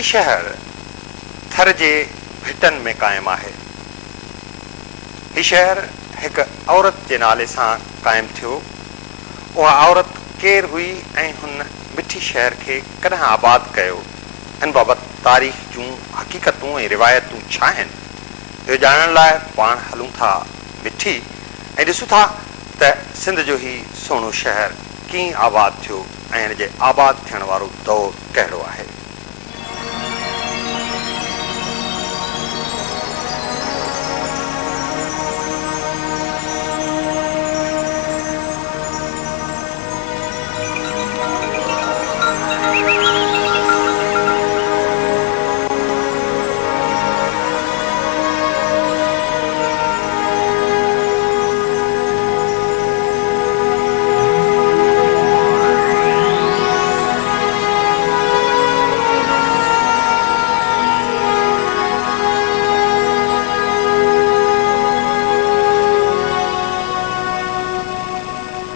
मिठी शहर थर जे भिटन में कायम है। ही शहर एक औरत के नाले से कायम थियो। वह औरत केर हुई ऐं हुन मिठी शहर के कद आबाद कयो, इन बाबत तारीख़ जूं हकीकतूं ऐं रिवायतूं छा आहिनि, इहो ॼाणण लाइ पाण हलूं था मिठी ऐं ॾिसूं था त सिंध जो ही सोनो शहर कीअं आबाद थियो ऐं हिन जे आबाद थियण वारो दौर कहिड़ो आहे।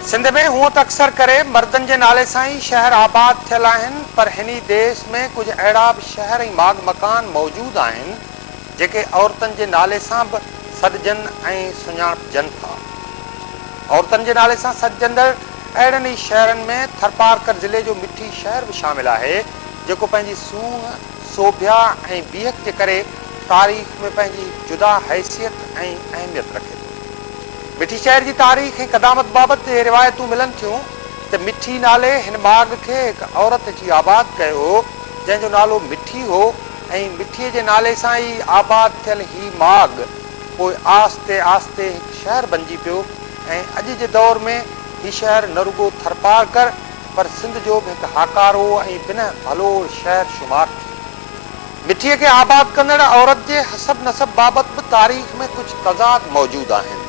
सिंध में हूँ तो अक्सर करे मर्दन के नाले से ही शहर आबाद थियल आहिनि, पर हिनी देश में कुछ अड़ा भी शहर ऐं माग मकान मौजूद आहिनि जेके औरतन के नाले से भी सॾजन ऐं सुञाणपजन था। औरतन के नाले से सॾजंदड़ अड़न ही शहरन में थरपारकर जिले जो मिठी शहर भी शामिल है, जेको पंहिंजी सूंह सोभ्या ऐं बीहक के करे तारीख़ में पंहिंजी जुदा हैसियत ऐं अहमियत रखे। मिठी शहर की तारीख़ ऐं क़दामत बाबत रिवायतूं मिलन थियूं त मिठी नाले हिन बाग के एक औरत जी आबाद कयो, जंहिंजो नालो मिठी हो ऐं मिठीअ जे नाले सां ही आबाद थियल ही माग पोइ आस्ते आस्ते एक शहर बणिजी पियो ऐं अॼु जे दौर में ही शहर न रुगो थरपारकर पर सिंध जो भी एक हाकारो ऐं बिन भलो शहर शुमार थी। मिठीअ के आबाद कंदड़ औरत जे हसब नसब बाबत भी तारीख़ में कुछ तज़ाद मौजूद आहिनि।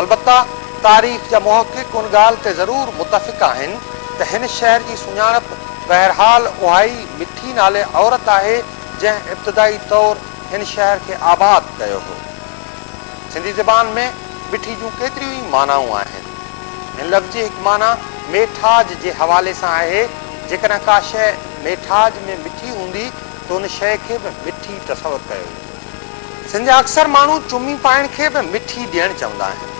अलबत्ता तारीख़ जा मुहक़िक़ उन ॻाल्हि ते ज़रूर मुतफ़िक़ आहिनि त हिन शहर जी सुञाणप बहरहाल उहा ई मिठी नाले औरत आहे जंहिं इब्तिदाई तौर हिन शहर के आबाद कयो हो। सिंधी ज़बान में मिठी जूं केतिरियूं ई मानाऊं आहिनि। हिन लफ़्ज़ जी हिकु माना मेठाज जे हवाले सां आहे। जेकॾहिं का शइ मेठाज में मिठी हूंदी त उन शइ खे बि मिठी तसवुरु कयो। सिंध जा अक्सर माण्हू चुमी पाइण खे बि मिठी ॾियणु चवंदा आहिनि।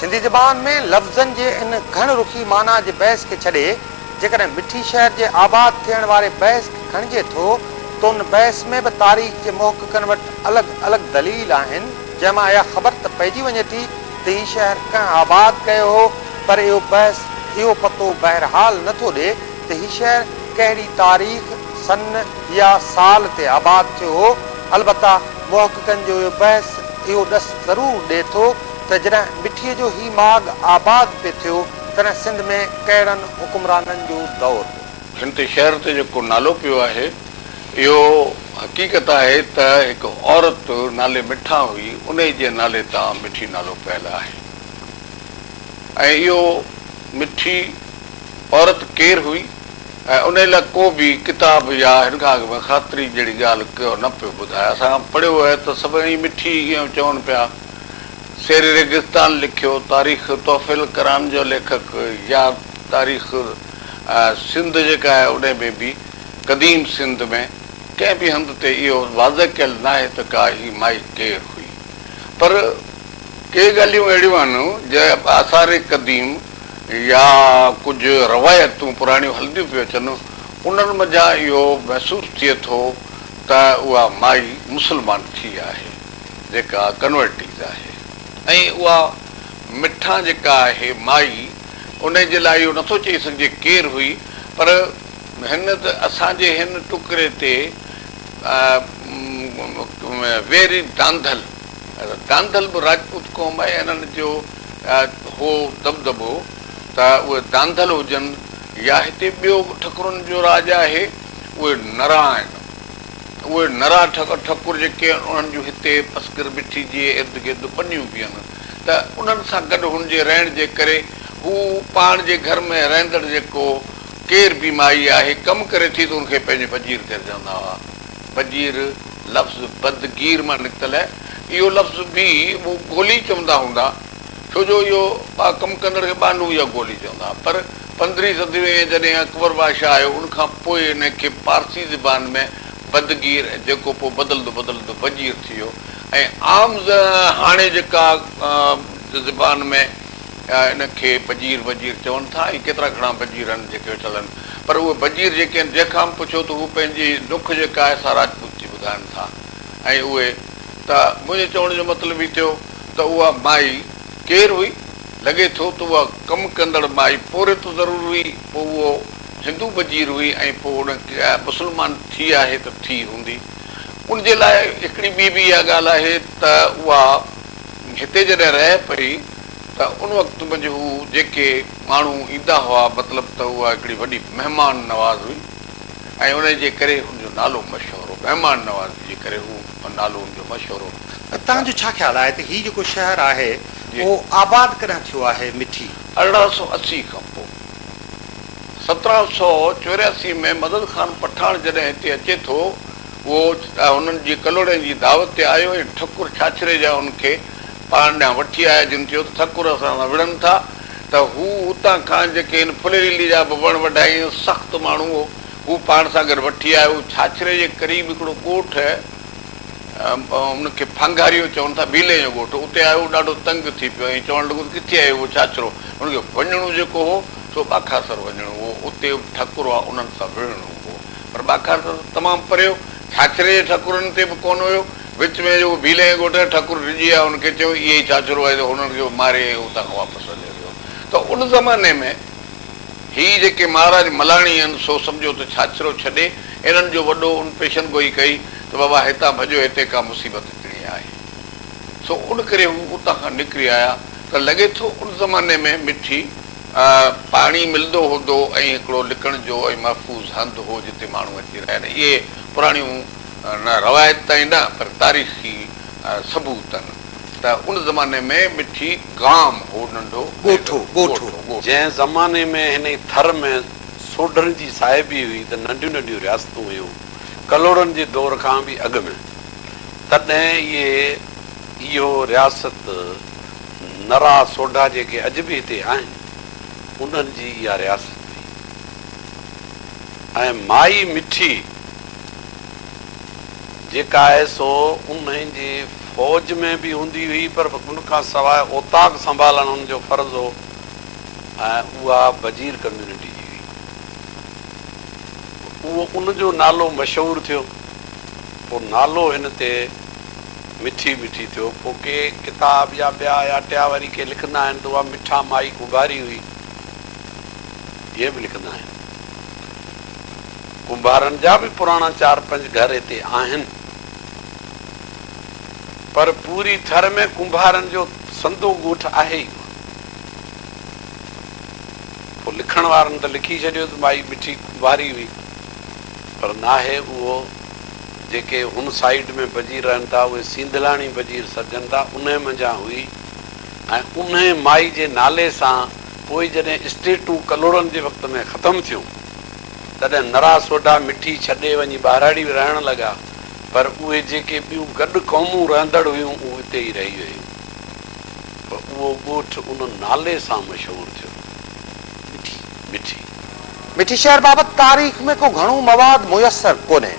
सिंधी ज़बान में लफ़्ज़नि जे इन घण रुखी माना जे बहस के छॾे जेकॾहिं मिठी शहर जे आबाद थियण वारे बहस खे खणिजे थो त उन बहस में भी तारीख़ जे मुहक़िक़नि वटि अलॻि अलॻि दलील आहिनि, जंहिंमां इहा ख़बर त पइजी वञे थी त ही शहर कंहिं आबाद कयो हो, पर इहो बहस इहो पतो बहरहाल नथो ॾिए त ही शहर कहिड़ी तारीख़ सन या साल ते आबाद थियो हो। अलबत्ता मुहक़िक़नि जो इहो बहस इहो ॾस ज़रूर ॾिए थो त जॾहिं मिठीअ जो ही माग आबाद पे थियो तॾहिं सिंध में कहिड़नि हुकुमराननि जो दौर हो। हिन ते शहर ते जेको नालो पियो आहे इहो हक़ीक़त आहे त हिकु औरत नाले मिठा हुई, उन जे नाले तां मिठी नालो पियल आहे। ऐं इहो मिठी औरत केरु हुई ऐं उन लाइ को बि किताब या हिन खां अॻु ख़ातिरी जहिड़ी ॻाल्हि कयो न पियो ॿुधाए। असां पढ़ियो आहे त सभई मिठी ईअं चवनि पिया। शेर रेगिस्तान लिखियो, तारीख़ तोहफ़िल करान जो लेखक या तारीख़ सिंध जेका आहे उन में भी क़दीम सिंध में कंहिं बि हंध ते इहो वाज़ह कयल न आहे त का ही माई केरु हुई। पर के ॻाल्हियूं अहिड़ियूं आहिनि जंहिं आसार क़दीम या कुझु रवायतूं पुराणियूं हलंदियूं पियूं अचनि, उन्हनि मज़ा इहो महसूसु थिए थो त उहा माई मुस्लमान थी आहे, जेका कन्वर्टीज़ आहे। ऐं उहा मिठा जेका आहे माई, उन जे लाइ इहो नथो चई सघिजे केरु हुई, पर हिन त असांजे हिन टुकड़े ते वेरी दांधल दांधल बि राजपूत क़ौम आहे। हिननि जो हो दबदबो त उहे दांधल हुजनि या हिते ॿियो ठकुरनि जो राज आहे, उहे नरा आहिनि। उहे नरा ठकुर जेके उन्हनि जूं हिते पसकर मिठी जे इर्द गिर्द पनियूं बि आहिनि, त उन्हनि सां गॾु हुनजे रहण जे करे हू पाण जे घर में रहंदड़ जेको केर बि माई आहे कमु करे थी त उनखे पंहिंजे वज़ीर करे चवंदा हुआ। वज़ीर लफ़्ज़ बदगीर मां निकितल आहे। इहो लफ़्ज़ बि उहो गोली चवंदा हूंदा, छो जो इहो कमु कंदड़ खे बानू या गोली चवंदा। पर 15वीं सदी में जॾहिं अकबर बादशाह आयो, उनखां पोइ इनखे पारसी ज़बान में बदगीर जेको पोइ बदलंदो बदलंदो बजीर थी वियो ऐं आम हाणे जेका ज़बान में इनखे बजीर वजीर चवनि था ऐं केतिरा घणा बजीर आहिनि जेके वेठल आहिनि पर उहे बजीर जेके आहिनि जंहिंखां बि पुछो त हू पंहिंजी नुख जेका आहे सा राजपूत जी ॿुधाइनि था ऐं उहे त मुंहिंजे चवण जो मतिलबु ई थियो त उहा माई केरु हुई लॻे थो त उहा कमु कंदड़ माई पोइ त ज़रूरु हुई पोइ उहो हिंदू बजीर हुई ऐं पोइ उन मुस्लमान थी आहे त थी हूंदी उनजे लाइ हिकिड़ी ॿी बि इहा ॻाल्हि आहे त उहा हिते जॾहिं रहे पई त उन वक़्तु मुंहिंजो हू जेके माण्हू ईंदा हुआ मतिलबु त उहा हिकिड़ी वॾी महिमान नवाज़ हुई ऐं उनजे करे हुनजो नालो मशहूरु हो महिमान नवाज़ जे करे हू नालो हुनजो मशहूरु हो तव्हांजो छा ख़्यालु आहे त हीउ जेको शहरु आहे उहो आबाद कॾहिं थियो आहे मिठी 1880 खां पोइ 1784 में मदद खान पठान जॾहिं हिते अचे थो उहो हुननि जी कलोड़नि जी दावत ते आयो ऐं ठकुर छाछरे जा हुनखे पाण ॾांहुं वठी आया जिन चयो त ठकुर असां सां विढ़नि था त हू हुतां खां जेके आहिनि फुलेरीली जा बि वण वढाई सख़्तु माण्हू हो हू पाण सां गॾु वठी आयो छाछरे जे क़रीब हिकिड़ो ॻोठु हुनखे फांगारियो चवनि था भीले जो ॻोठु उते आयो ॾाढो तंग थी पियो ऐं चवणु लॻो किथे आहे उहो छाछरो हुनखे वञिणो जेको हो सो बाखासर वञिणो हो उते ठकुर आहे उन्हनि सां विढ़णो हो पर बाखासर तमामु परियो छाछरे जे ठकुरनि ते बि कोन हुयो विच में जो भीले जे ॻोठ ठकुर डिॼी आहे हुनखे चयो इहे ई छाछरो आहे त हुननि खे मारे हुतां खां वापसि हले वियो त उन ज़माने में हीअ जेके महाराज मलाणी आहिनि सो सम्झो त छाछरो छॾे इन्हनि जो वॾो उन पेशन गोई कई त बाबा हितां भॼो हिते का मुसीबत हिकिड़ी आहे सो उन करे हू उतां खां निकिरी आया त लॻे थो उन ज़माने में मिठी पाणी मिलंदो हूंदो ऐं हिकिड़ो लिकण जो ऐं महफ़ूज़ हंधु हो जिते माण्हू अची रहिया आहिनि इहे पुराणियूं न रवायत ताईं न पर तारीख़ी सबूत आहिनि त उन ज़माने में मिठी गाम हो नंढो ॻोठो जंहिं ज़माने में हिन थर में सोढनि जी साहिबी हुई त नंढियूं नंढियूं रियासतूं हुयूं कलोड़नि जे दौर खां बि अॻु में तॾहिं इहो रियासत नरा सोढा जेके अॼु बि हिते आहिनि उन्हनि जी इहा रियासत हुई ऐं माई मिठी जेका आहे सो उन जे फ़ौज में बि हूंदी हुई पर उनखां सवाइ ओताक संभालणु हुनजो फ़र्ज़ु हो ऐं उहा वज़ीर कम्यूनिटी जी हुई उहो उनजो नालो मशहूरु थियो पोइ नालो हिन ते मिठी मिठी थियो पोइ के किताब या ॿिया या टिया वरी के लिखंदा आहिनि त उहा मिठा माई कुंभारी हुई इहे बि लिखंदा आहिनि कुंभारनि जा बि पुराणा 4-5 घर हिते आहिनि पर पूरी थर में कुंभारनि जो संदो ॻोठ आहे ई पोइ लिखण वारनि त लिखी छॾियो त माई मिठी कुंभारी हुई पर नाहे उहो जेके हुन साइड में बजीर रहनि था उहे सींधलाणी बजीर सॾनि था उन मंझां हुई ऐं उन माई जे नाले सां पोइ जॾहिं स्टेटूं कलोड़नि जे वक़्त में ख़तमु थियूं तॾहिं नरा सोढा मिठी छॾे वञी ॿाराड़ी बि रहणु लॻा पर उहे जेके ॿियूं गॾु क़ौमूं रहंदड़ हुयूं उहे हिते ई रही वियूं पर उहो ॻोठु उन नाले सां मशहूरु थियो मिठी मिठी शहर बाबति तारीख़ में को घणो मवाद मुयसर कोन्हे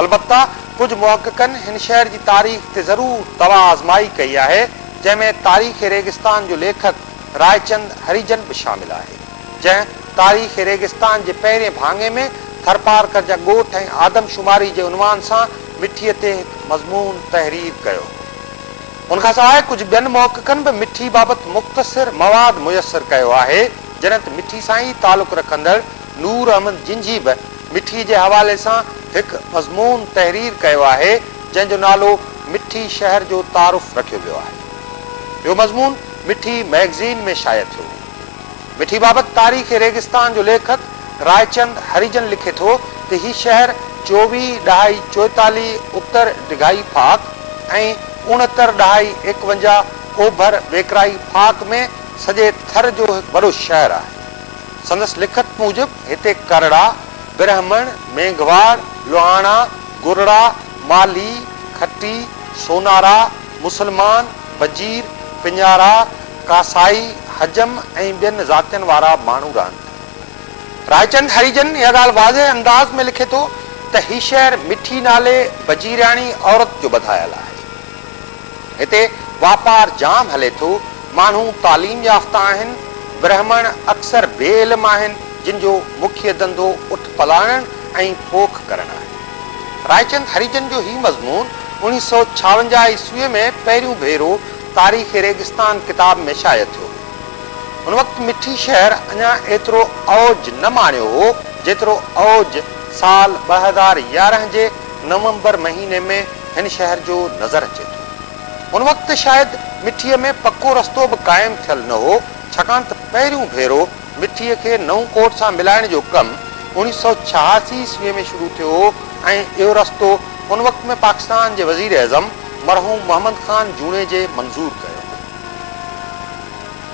अलबत्ता कुझु मुहक़क़नि हिन शहर जी तारीख़ ते ज़रूरु तवा आज़माई कई आहे जंहिंमें तारीख़ रेगिस्तान जो लेखक रायचंद हरिजन बि शामिल आहे जंहिं तारीख़ रेगिस्तान जे पहिरें भाङे में थरपारकर जा ॻोठ ऐं आदमशुमारी जे उनवान सां मिठीअ ते हिकु मज़मून तहरीर कयो उनखां सवाइ कुझु ॿियनि मुहक़क़नि बि मिठी बाबति मुख़्तसिर मवाद मुयसर कयो आहे जॾहिं त मिठी सां ई तालुक़ु रखंदड़ नूर अहमद जिंजी बि मिठी जे हवाले सां हिकु मज़मून तहरीर कयो आहे जंहिंजो नालो मिठी शहर जो तारुफ़ रखियो वियो आहे इहो मज़मून मिठी मैगज़ीन में शाया थियो मिठी बाबति तारीख़ रेगिस्तान जो लेखक रायचंद हरिजन लिखे थो त हीउ शहर 24.44 उत्तर डिघाई फाक ऐं 69.51 ओभर वेकराई फाक में सॼे थर जो हिकु वॾो शहर आहे संदसि लिखत मूजिबि हिते करड़ा ब्राह्मण मेघवाड़ लोहाणा गुरड़ा माली खट्टी सोनारा मुसलमान बजीर पिंजारा कासाई हजम ऐं ॿियनि ज़ातियुनि वारा माण्हू रहनि था रायचंद हरिजन इहा ॻाल्हि वाज़े अंदाज़ में लिखे थो त ही शहर मिठी नाले बजीराणी औरत जो ॿधायल आहे। हिते वापार जाम हले थो, माण्हू तालीम याफ़्ता आहिनि, ब्राह्मण अक्सर बेइल्म आहिनि, जिन जो मुख्य धंधो उठ पलाणण ऐं पोख करणु आहे। रायचंद हरिजन जो ही मज़मून 1956 ईस्वीअ में पहिरियों भेरो तारीख़ रेगिस्तान किताब में शाया थियो। उन वक़्तु मिठी शहर अञा एतिरो औज न माणियो हो जेतिरो औज साल 2011 जे नवंबर महीने में हिन शहर जो नज़र अचे थो। उन वक़्तु शायदि मिठीअ में पको रस्तो बि क़ाइमु थियल न हो, छाकाणि त पहिरियों भेरो मिठीअ खे नऊं कोट सां मिलाइण जो कमु 1986 ईस्वीअ में शुरू थियो हो ऐं इहो रस्तो उन वक़्त में पाकिस्तान जे वज़ीर आज़म मरहूम मोहम्मद ख़ान जूणे जे मंज़ूर कयो।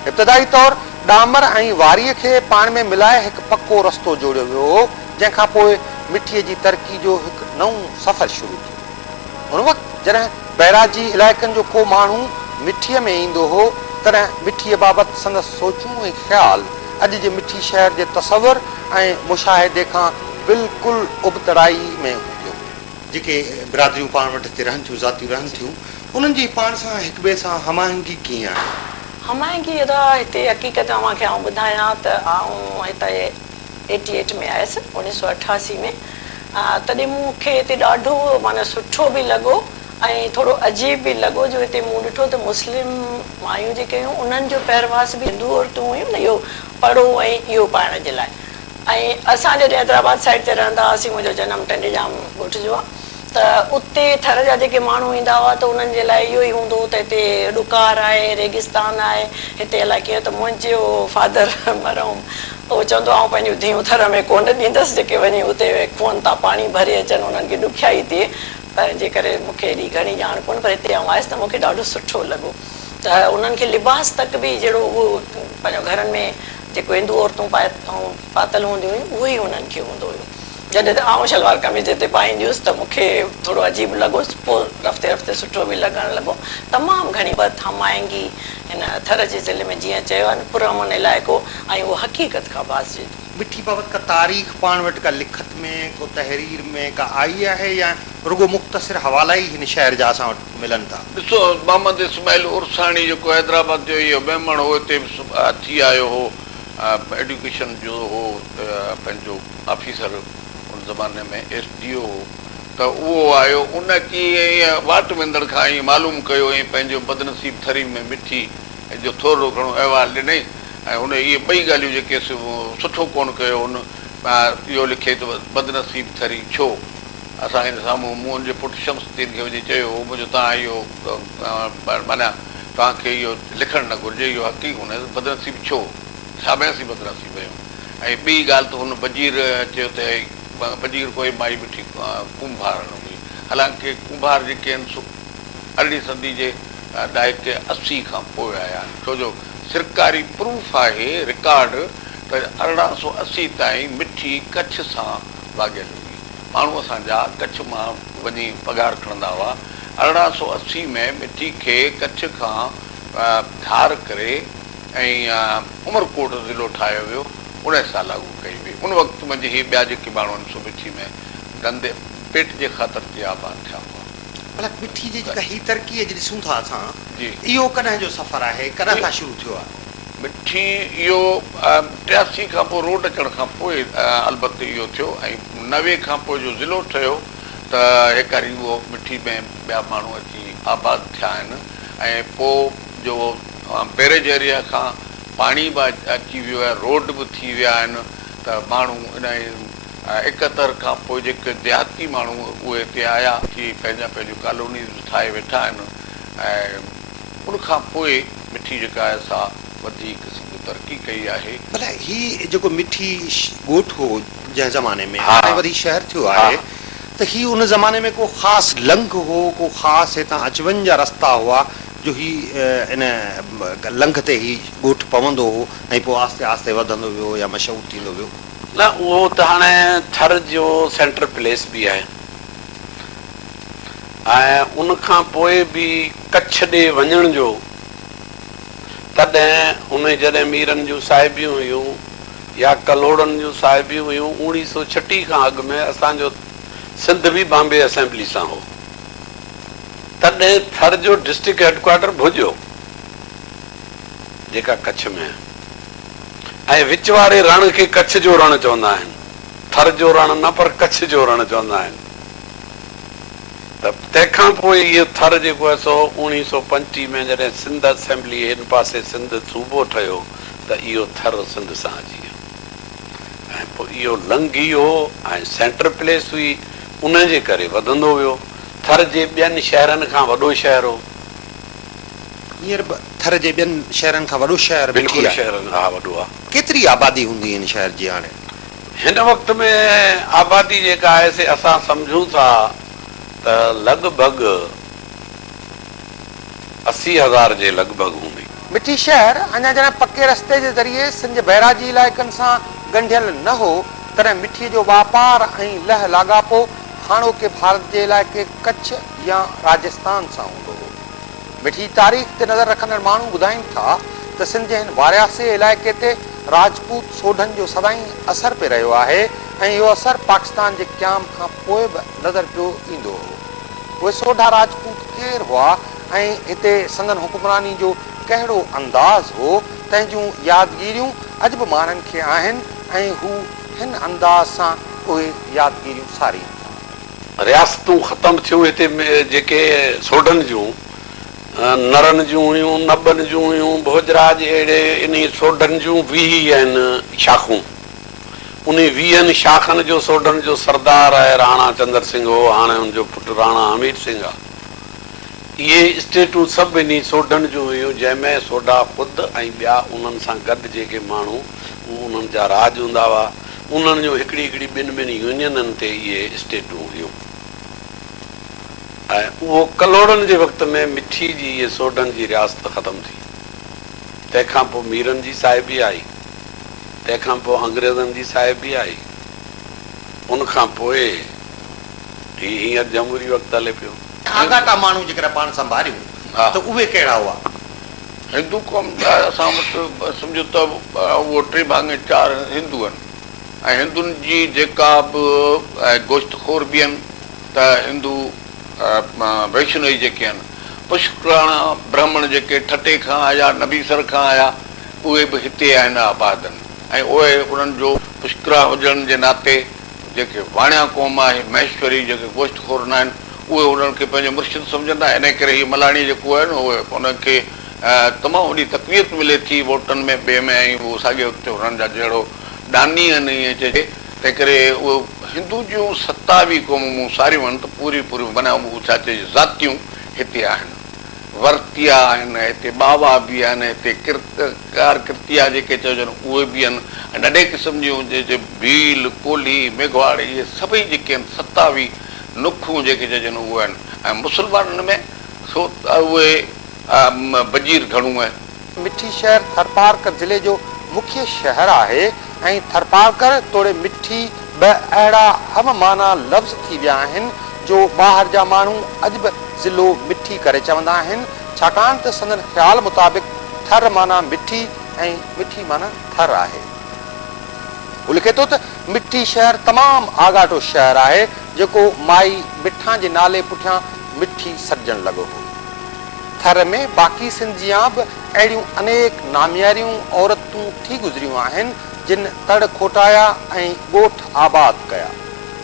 इब्तिदाई तौर डामर ऐं वारीअ खे पाण में मिलाए हिकु पको रस्तो जोड़ियो वियो हो, जंहिंखां पोइ मिठीअ जी तरक़ी जो हिकु नओं सफ़र शुरू थियो। उन वक़्तु जॾहिं बैराजी इलाइक़नि जो को माण्हू मिठीअ में ईंदो हो, तॾहिं मिठीअ बाबति संदसि सोचूं ऐं ख़्याल अॼु जे मिठी शहर जे तसवर ऐं मुशाहिदे खां बिल्कुलु उबतड़ाई में हूंदियूं। जेके बिरादरियूं पाण वटि हिते रहनि थियूं, ज़ाती रहनि थियूं, उन्हनि जी पाण सां हिक ॿिए सां हमाहंगी कीअं आहे? हमाहंगी त हिते हक़ीक़त तव्हांखे आउं ॿुधायां त आउं हिते 88 में आयसि, 1988 में। तॾहिं मूंखे हिते ॾाढो माना सुठो बि लॻो ऐं थोरो अजीब बि लॻो, जो हिते मूं ॾिठो त मुस्लिम मायूं जेके हुयूं उन्हनि जो पहिरवास बि हिंदू औरतूं हुयूं न, इहो पढ़ो ऐं इहो पाइण जे लाइ। ऐं असां जॾहिं हैदराबाद साइड ते रहंदा हुआसीं, मुंहिंजो जनमु टंडेजाम ॻोठ जो आहे, त उते थर जा जेके माण्हू ईंदा हुआ त उन्हनि जे लाइ इहो ई हूंदो त हिते ॾुकार आहे, रेगिस्तान आहे, हिते अलाए कीअं। त मुंहिंजो फादर मरहूम उहो चवंदो आऊं पंहिंजूं धीअरूं थर में कोन ॾींदसि, जेके वञी उते खून था पाणी भरे अचनि, उन्हनि खे ॾुखियाई थिए। तंहिंजे करे मूंखे एॾी घणी ॼाण कोन्हे, पर हिते आउं आयसि त मूंखे ॾाढो सुठो लॻो। त उन्हनि खे लिबास तक बि जहिड़ो उहो पंहिंजो घरनि में जेको हिंदू औरतूं पातल हूंदियूं हुयूं उहो ई उन्हनि खे हूंदो हुयो। जॾहिं त आउं शलवार कमीज़ हिते पाईंदी हुअसि त मूंखे थोरो अजीब लॻोसि, पोइ रफ़्ते रफ़्ते सुठो बि लॻणु लॻो। तमामु घणी हमाहंगी हिन थर जे ज़िले में, जीअं चयो आहे न, पुरअमन इलाइक़ो, ऐं उहो हक़ीक़त खां बाज़। मिठी बाबति का तारीख़ पाण वटि का लिखत में, को तहरीर में का आई आहे, या रुगो मुख़्तसिर हवाला ई हिन शहर जा असां वटि मिलनि था? ॾिसो, मोहम्मद इस्माइल उर्सानी जेको हैदराबाद जो इहो मेमण हो, हिते थी आयो हो, एडुकेशन जो हो, पंहिंजो ऑफिसर उन ज़माने में SDO हो, त उहो आयो। उन कीअं वाट वेंदड़ खां ई मालूम कयो ऐं पंहिंजो बदनसीब थरी में मिठी जो थोरो घणो अहवालु ॾिनई, ऐं उन इहे ॿई ॻाल्हियूं जेके सुठो कोन कयो, उन इहो लिखे त बदनसीब थरी छो। असां हिन साम्हूं मुंहिंजे पुटु शमसुद्दीन खे वञी चयो, मुंहिंजो तव्हां इहो माना तव्हांखे इहो लिखणु न घुरिजे, इहो हक़ीक़ हुन बदनसीब छो, छा बयासी बदनसीब आहियूं। ऐं ॿी ॻाल्हि त हुन बजीर चयो त बजीर कोई माई मिठी कुंभार न हुई। हालांकि कुंभार जेके आहिनि 18वीं सदी जे ॾहाके 80 खां पोइ आया आहिनि, छो जो सरकारी प्रूफ आहे, रिकॉर्ड त 1880 ताईं मिठी कच्छ सां वाॻियल हुई। माण्हू असांजा कच्छ मां वञी पघार खणंदा हुआ। 1880 में मिठी खे कच्छ खां धार करे ऐं उमरकोट ज़िलो ठाहियो वियो, उन सां लागू कई वई। उन वक़्तु मुंहिंजी हीअ ॿिया जेके माण्हू आहिनि सो मिठी में धंधे पेट जे ख़ातिर ते आबाद थिया हुआ। भला मिठी जी जेका हीअ तरक़ी अॼु ॾिसूं था असां, जी, इहो कॾहिं जो सफ़र आहे, कॾहिं खां शुरू थियो आहे? मिठी इहो 83 खां पोइ रोड अचण खां पोइ अलबते इहो थियो, ऐं 90 खां पोइ जो ज़िलो ठहियो त हिकड़ी उहो मिठी में ॿिया माण्हू अची आबाद थिया आहिनि। ऐं पोइ जो बैरेज एरिया खां पाणी बि अची वियो आहे, रोड बि थी विया आहिनि, त माण्हू इन 71 खां पोइ जेके देहाती माण्हू उहे हिते आया, की पंहिंजा पंहिंजूं कॉलोनीज़ ठाहे वेठा आहिनि। ऐं उनखां पोइ मिठी जेका आहे सा वधीक तरक़ी कई आहे। भला ही जेको मिठी ॻोठ हो जंहिं ज़माने में, हाणे वरी शहर थियो आहे, त ही उन ज़माने में को ख़ासि लंघ हो, को ख़ासि हितां अचवञ जा रस्ता हुआ जो ही इन लंघ ते ही ॻोठ पवंदो हो ऐं पोइ आस्ते आस्ते वधंदो वियो या मशहूरु थींदो वियो? न, उहो त हाणे थर जो सेंटर प्लेस बि आहे, ऐं उनखां पोइ बि कच्छ ॾे वञण जो तॾहिं उन जॾहिं मीरनि जूं साहिबियूं हुयूं या कलोड़नि जूं साहिबियूं हुयूं, 1936 खां अॻु में असांजो सिंध बि बॉम्बे असेंबली सां हो। तॾहिं थर जो डिस्ट्रिक्ट हेडक्वार्टर भुज हो जेका कच्छ में आहे, ऐं विच वारे रण खे कच्छ जो रण चवंदा आहिनि, थर जो रण न पर कच्छ जो रण चवंदा आहिनि। त तंहिंखां पोइ इहो थर जेको आहे सो 1935 में जॾहिं सिंध असेंबली हिन पासे सिंध सूबो ठहियो त इहो थर सिंध सां अची वियो, ऐं पोइ इहो लंघी वियो ऐं सेंटर प्लेस हुई, उनजे करे वधंदो वियो। थर जे ॿियनि शहरनि खां वॾो शहर हो। हींअर थर जे ॿियनि शहरनि खां वॾो शहर बिल्कुलु शहरनि खां वॾो आहे। केतिरी आबादी हूंदी हिन शहर जी हाणे? हिन वक़्त में आबादी जेका आहे से असां सम्झूं था त लॻभॻि 80,000 जे लॻभॻि हूंदी। मिठी शहर अञा जॾहिं पके रस्ते जे ज़रिए सिंध बैराजी इलाइक़नि सां ॻंढियल न हो, तॾहिं मिठी जो वापार ऐं लह लाॻापो हाणोके भारत जे इलाइक़े कच्छ या राजस्थान सां हूंदो हो। मिठी तारीख़ ते नज़र रखंदड़ माण्हू ॿुधाइनि था त सिंध जे हिन वारियासे इलाइक़े ते राजपूत सोढनि जो सदाईं असर पे रहियो आहे ऐं इहो असर पाकिस्तान जे क़याम खां पोइ बि नज़र पियो ईंदो हो। उहे सोढा राजपूत केरु हुआ ऐं हिते संदन हुकुमरानी जो कहिड़ो अंदाज़ हो, तंहिंजूं यादगिरियूं अॼु बि माण्हुनि खे आहिनि ऐं हू हिन अंदाज़ सां उहे यादगिरियूं सारीनि। रियासतूं ख़तमु थियूं हिते जेके सोढनि जूं, नरनि जूं हुयूं, नबनि जूं हुयूं, भोजराज अहिड़े इन सोढनि जूं 20 आहिनि शाखूं। उन 20 शाखनि जो सोढनि जो सरदार आहे राणा चंद्र सिंह हो, हाणे हुनजो पुटु राणा हमीर सिंह आहे। इहे स्टेटूं सभु इन सोढनि जूं हुयूं, जंहिंमें सोढा ख़ुदि ऐं ॿिया उन्हनि सां गॾु जेके माण्हू उन्हनि जा राज हूंदा हुआ, उन्हनि जो हिकिड़ी हिकिड़ी ॿिनि यूनियननि ते इहे स्टेटूं हुयूं। ऐं उहो कलोड़नि जे वक़्त में मिठी जी इहे सोढनि जी रियासत ख़तमु थी। तंहिंखां पोइ मीरनि जी साहिबी आई, तंहिंखां पोइ अंग्रेज़नि जी साहिबी आई, उनखां पोइ हींअर जमहूरी वक़्तु हले पियो। आगाटा माण्हू जेकॾहिं पाण संभारियूं त उहे कहिड़ा हुआ? हिंदू क़ौम जा असां वटि सम्झो त उहो 3 भाङे 4 हिंदू आहिनि, ऐं हिंदुनि जी जेका बि गोश्तखोर बि आहिनि त हिंदू वैष्णवी जेके आहिनि, पुष्कराणा ब्राह्मण जेके ठटे खां आया, नबीसर खां आया, उहे बि हिते आहिनि आबाद आहिनि। ऐं उहे उन्हनि जो पुष्करा हुजण जे नाते जेके वाणिया क़ौम आहे, महेश्वरी जेके गोश्तखोर न आहिनि, उहे उन्हनि खे पंहिंजो मुर्शिद सम्झंदा। इन करे हीअ मलाणी जेको आहे न, उहे उनखे तमामु वॾी तक़वियत मिले थी वोटनि में ॿिए में, ऐं उहो साॻे वक़्तु हुननि जा जहिड़ो दानी आहिनि ईअं चइजे। तंहिं करे उहे हिंदू जूं 27 क़ौमूं सारियूं आहिनि त पूरियूं माना छा चइजे ज़ातियूं हिते आहिनि। वर्तिया आहिनि हिते, बावा बि आहिनि हिते, कृतिया जेके चइजनि उहे बि आहिनि, ऐं ॾाढे क़िस्म जूं जेके भील, कोली, मेघवाड़, इहे सभई जेके आहिनि 27 नुखूं जेके चइजनि उहे आहिनि। ऐं मुस्लमाननि में सो उहे बजीर घणो आहे। मिठी शहर थरपारकर ज़िले जो मुख्य शहर आहे ऐं थरपारकर तोड़े मिठी बि अहिड़ा हम माना लफ़्ज़ थी विया आहिनि जो ॿाहिरि जा माण्हू अॼु बि ज़िलो मिठी करे चवंदा आहिनि, छाकाणि त संदन ख़्याल मुताबिक़ थर माना मिठी ऐं मिठी माना थर आहे। हू लिखे थो त मिठी शहर तमामु आगाटो शहर आहे जेको माई मिठा जे नाले पुठियां मिठी सॾजणु लॻो हो। थर में बाक़ी सिंधियां बि अहिड़ियूं अनेक नामियारियूं औरतूं थी गुज़रियूं आहिनि जिन तड़ खोटाया ऐं ॻोठ आबाद कया।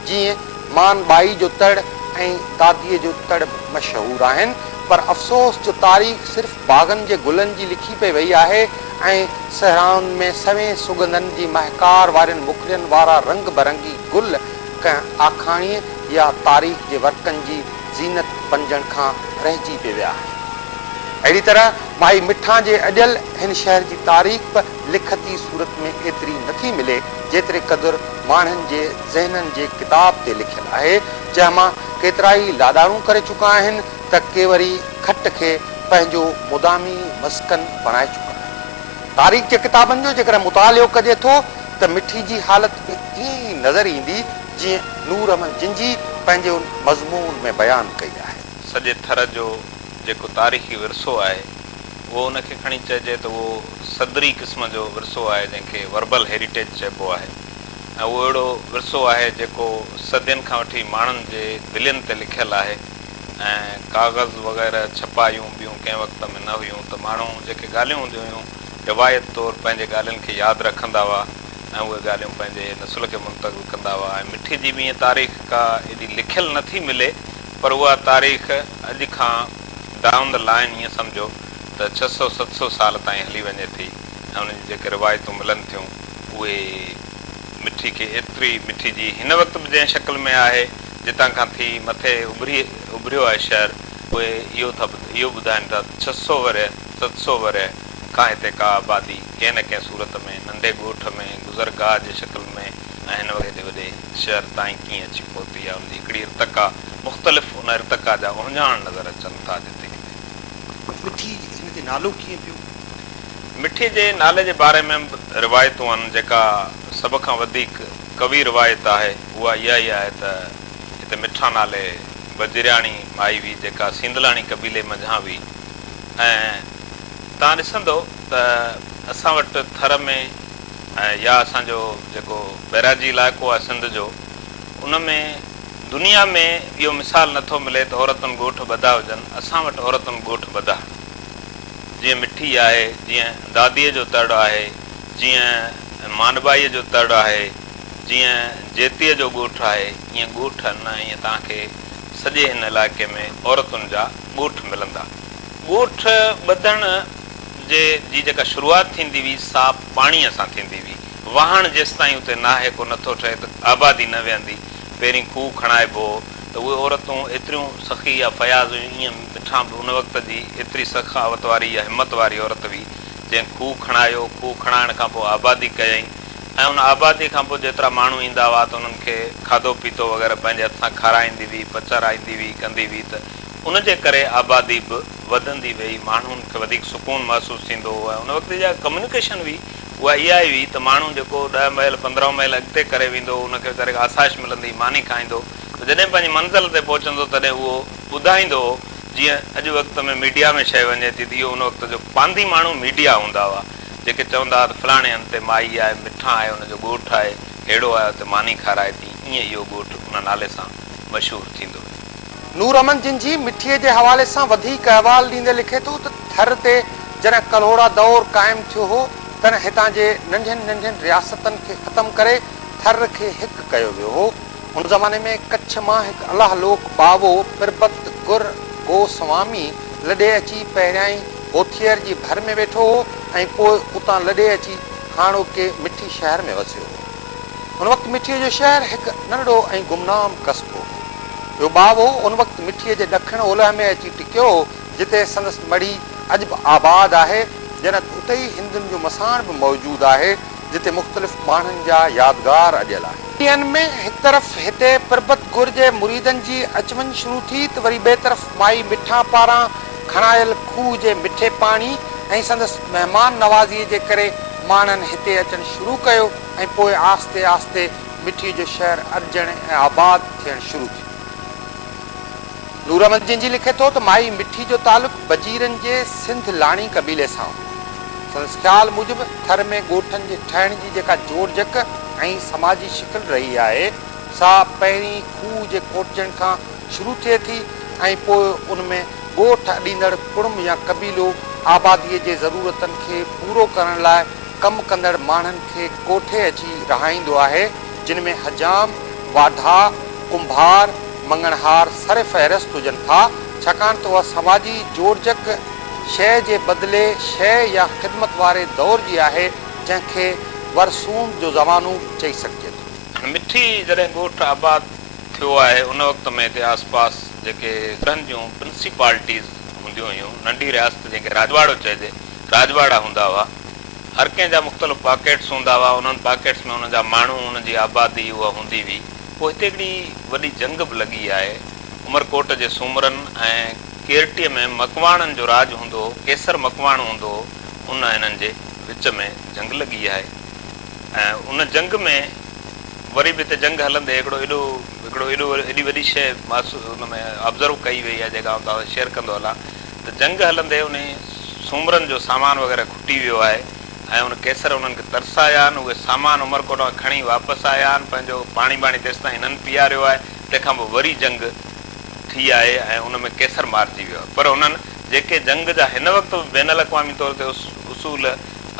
जीअं मान बाई जो तड़ ऐं दादीअ जो तड़ मशहूरु आहिनि, पर अफ़सोस जो तारीख़ सिर्फ़ु बाग़नि जे गुलनि जी लिखी पई वई आहे ऐं सहराउनि में सवें सुगंधनि जी महकार वारनि मुखड़ियुनि वारा रंग बरंगी गुल कंहिं आखाणीअ या तारीख़ जे वर्कनि जी ज़ीनत बणजण खां रहिजी पिए विया आहिनि। अहिड़ी तरह माई मिठा जे अॼल हिन शहर जी तारीख़ बि लिखती सूरत में एतिरी नथी मिले जेतिरे क़दुरु माण्हुनि जे ज़हननि जे किताब ते लिखियलु आहे, जंहिंमां केतिरा ई लाॾाणू करे चुका आहिनि त के वरी खट खे पंहिंजो मुदामी मस्कन बणाए चुका आहिनि। तारीख़ जे किताबनि जो जेकॾहिं मुतालियो कजे थो त मिठी जी हालत बि ईअं ई नज़र ईंदी जीअं नूर अहमद जिंजी पंहिंजे उन मज़मून में बयानु कई आहे। सॼे थर जो जेको तारीख़ी विरसो आहे उहो उनखे खणी चइजे त उहो सदरी क़िस्म जो विरसो आहे जंहिंखे वर्बल हेरिटेज चइबो आहे। ऐं उहो अहिड़ो विरसो आहे जेको सदियुनि खां वठी माण्हुनि जे दिलनि ते लिखियलु आहे ऐं कागज़ वग़ैरह छपायूं ॿियूं कंहिं वक़्त में न हुयूं त माण्हू जेके ॻाल्हियूं हूंदियूं हुयूं रिवायत तौरु पंहिंजे ॻाल्हियुनि खे यादि रखंदा हुआ ऐं उहे ॻाल्हियूं पंहिंजे नसुल खे मुंतक़िल कंदा हुआ। ऐं मिठी जी बि ईअं तारीख़ का एॾी लिखियलु नथी मिले पर उहा तारीख़ अॼु खां डाउन द लाइन ईअं सम्झो त 600-700 साल ताईं हली वञे थी ऐं उन्हनि जी जेके रिवायतूं मिलनि थियूं उहे मिठी खे एतिरी मिठी जी हिन वक़्तु बि जंहिं शक्ल में आहे जितां खां थी मथे उभरियो आहे शहर उहे इहो ॿुधाइनि था 600 वरे 700 वरे खां हिते का आबादी कंहिं न कंहिं सूरत में नंढे ॻोठ में गुज़रगाह जे शक्ल में ऐं हिन वॾे वॾे शहर ताईं कीअं अची पहुती आहे उनजी हिकिड़ी इर्तका मुख़्तलिफ़ उन इर्तका जा उहिञाण नज़र अचनि था जिते मिठी हिन ते नालो कीअं पियो? मिठी जे नाले जे बारे में रिवायतूं आहिनि। जेका सभ खां वधीक कवी रिवायत आहे उहा इहा ई आहे त हिते मिठा नाले बजरियाणी माई हुई जेका सिंधलाणी कबीले मंझां हुई। ऐं तव्हां ॾिसंदो त असां वटि थर में या असांजो जेको बैराजी इलाइक़ो आहे सिंध जो उन में दुनिया में इहो मिसाल नथो मिले त औरतुनि ॻोठ ॿधा हुजनि। असां वटि औरतुनि ॻोठ ॿधा जीअं मिठी आहे, जीअं दादीअ जो तड़ आहे, जीअं मानबाईअ जो तड़ आहे, जीअं जेतीअ जो ॻोठ आहे, ईअं ॻोठ न ईअं तव्हांखे सॼे हिन इलाइक़े में औरतुनि जा ॻोठ मिलंदा। ॻोठ ॿधण जी जेका शुरूआति थींदी हुई सा पाणीअ सां थींदी हुई। वाहण जेसि ताईं उते नाहे को नथो ठहे त आबादी न वेहंदी। पहिरीं खूह खणाइबो त उहे औरतूं एतिरियूं सखी या फयाज़ हुयूं ईअं ॾिठां बि उन वक़्त जी एतिरी सखावत वारी या हिमत वारी औरत हुई जंहिं खूह खणायो। खूह खणाइण खां पोइ आबादी कयईं ऐं उन आबादी खां पोइ जेतिरा माण्हू ईंदा हुआ त उन्हनि खे खाधो पीतो वग़ैरह पंहिंजे हथ सां खाराईंदी हुई, पचाराईंदी हुई, कंदी हुई। त उनजे करे आबादी बि वधंदी वई, माण्हुनि खे वधीक सुकून महसूसु थींदो हो। ऐं उन वक़्त जा कम्युनिकेशन हुई उहा इहा ई हुई त माण्हू जेको 10 माइल 15 माइल अॻिते करे वेंदो उनखे करे आसाइश मिलंदी, मानी खाईंदो त जॾहिं पंहिंजी मंज़िल ते पहुचंदो तॾहिं उहो ॿुधाईंदो हो। जीअं अॼु वक़्त में मीडिया में शइ वञे थी त इहो उन वक़्त जो पांधी माण्हू मीडिया हूंदा हुआ जेके चवंदा हुआ त फलाणे हंधि ते माई आहे, मिठा आहे, हुनजो ॻोठु आहे, अहिड़ो आहे हुते मानी खाराए थी। ईअं इहो ॻोठु उन नाले सां मशहूरु थींदो। नूर अमन जिन जी मिठीअ जे हवाले सां वधीक अहवाल ॾींदे लिखे थो त थर ते जॾहिं कलोड़ा दौर क़ाइमु थियो हो तॾहिं हितां जे नंढियुनि नंढियुनि रियासतनि खे ख़तमु करे थर खे हिकु कयो वियो हो। हुन ज़माने में कच्छ मां हिकु अलाह लोक बावो पिरबत गुर गोस्वामी लॾे अची पहिरियां ई बोथियर जी भर में वेठो हो ऐं पोइ उतां लॾे अची हाणोके मिठी शहर में वसियो हो। हुन वक़्तु मिठीअ जो शहर हिकु नंढड़ो ऐं गुमनाम कस्बो हो। ॿियो बावो उन वक़्तु मिठीअ जे ॾखिण ओलह में अची टिकियो हो जिते संदसि मड़ी अॼु बि आबाद आहे। जॾहिं उते ई हिंदुनि जो मसाण बि मौजूदु आहे जिते मुख़्तलिफ़ माण्हुनि जा यादगार अॼियल आहे। ॾींहंनि में हिकु तरफ़ हिते पिरबत गुर जे मुरीदनि जी अचवञ शुरू थी त वरी ॿिए तरफ़ माई मिठा पारां खणायल खूह जे मिठे पाणी ऐं संदसि महिमान नवाज़ीअ जे करे माण्हुनि हिते अचणु शुरू कयो ऐं पोइ आहिस्ते आहिस्ते मिठीअ जो शहर अर्जण ऐं आबाद थियणु शुरू थियो। नूर अहमद जिन जी लिखे थो त माई मिठी जो तालुक़ बजीरनि जे सिंध लाणी कबीले सां हो। संदसि ख़्याल मूजिबि थर में ॻोठनि जे ठहिण जी जेका जोड़जक ऐं समाजी शिकिल रही आहे सा पहिरीं खूह जे कोटजण खां शुरू थिए थी ऐं पोइ उन में ॻोठ ॾींदड़ कुड़ुम या कबीलो आबादीअ जे ज़रूरतनि खे पूरो करण लाइ कमु कंदड़ माण्हुनि खे कोठे अची रहाईंदो आहे जिन में हजाम, वाढा, कुंभार, मंगणहार सर फ़हरिस्त हुजनि था छाकाणि त उहा समाजी जोड़जक शइ जे बदिले शइ या ख़िदमत वारे दौर जी आहे जंहिंखे वरसूम जो ज़मानो चई सघिजे थो। मिठी जॾहिं ॻोठ आबाद थियो आहे उन वक़्त में हिते आसपास जेके रहनि जूं प्रिंसिपालिटीज़ हूंदियूं हुयूं, नंढी रियासत जंहिंखे राजवाड़ो चइजे, राजवाड़ा हूंदा हुआ। हर कंहिं जा मुख़्तलिफ़ पॉकेट्स हूंदा हुआ, उन्हनि पॉकेट्स में उनजा माण्हू, उनजी आबादी उहा हूंदी हुई। पोइ हिते हिकिड़ी वॾी जंग बि लॻी आहे उमरकोट जे सूमरनि ऐं केरटीअ में मकवाणनि जो राज हूंदो हो, केसर मकवाणो हूंदो हो, उन हिननि जे विच में जंग लॻी आहे। ऐं उन जंग में वरी बि हिते जंग हलंदे एॾी वॾी शइ हुन में ऑब्ज़र्व कई वई आहे जेका तव्हां शेयर कंदो हलां त जंग हलंदे उन सूमरनि जो सामान वग़ैरह खुटी वियो आहे ऐं उन केसर उन्हनि खे तरस आया आहिनि। उहे सामान उमरकोट में खणी वापसि आया आहिनि, पंहिंजो पाणी बाणी तेसि ताईं हिननि पीआरियो आहे। तंहिंखां पोइ वरी जंग थी आहे ऐं उन में केसर मारिजी वियो आहे। पर उन्हनि जेके जंग जा हिन वक़्तु बैन अल-अक़वामी तौर ते उसूल